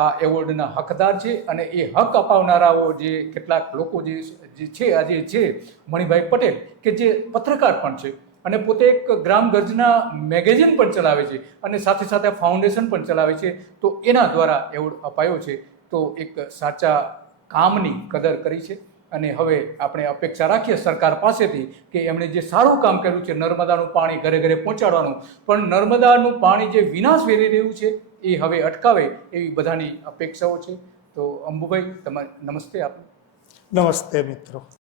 આ એવોર્ડના હકદાર છે. અને એ હક અપાવનારાઓ જે કેટલાક લોકો જે છે આજે છે, મણિભાઈ પટેલ કે જે પત્રકાર પણ છે, અને પોતે એક ગ્રામ ગર્જના મેગેઝિન પણ ચલાવે છે, અને સાથે સાથે ફાઉન્ડેશન પણ ચલાવે છે. તો એના દ્વારા એવોર્ડ અપાયો છે. તો એક સાચા કામની કદર કરી છે. અને હવે આપણે અપેક્ષા રાખીએ સરકાર પાસેથી કે એમણે જે સારું કામ કર્યું છે, નર્મદાનું પાણી ઘરે ઘરે પહોંચાડવાનું, પણ નર્મદાનું પાણી જે વિનાશ વેરી રહ્યું છે એ હવે અટકાવે એવી બધાની અપેક્ષાઓ છે. તો અંબુભાઈ, નમસ્તે. આપ નમસ્તે મિત્રો.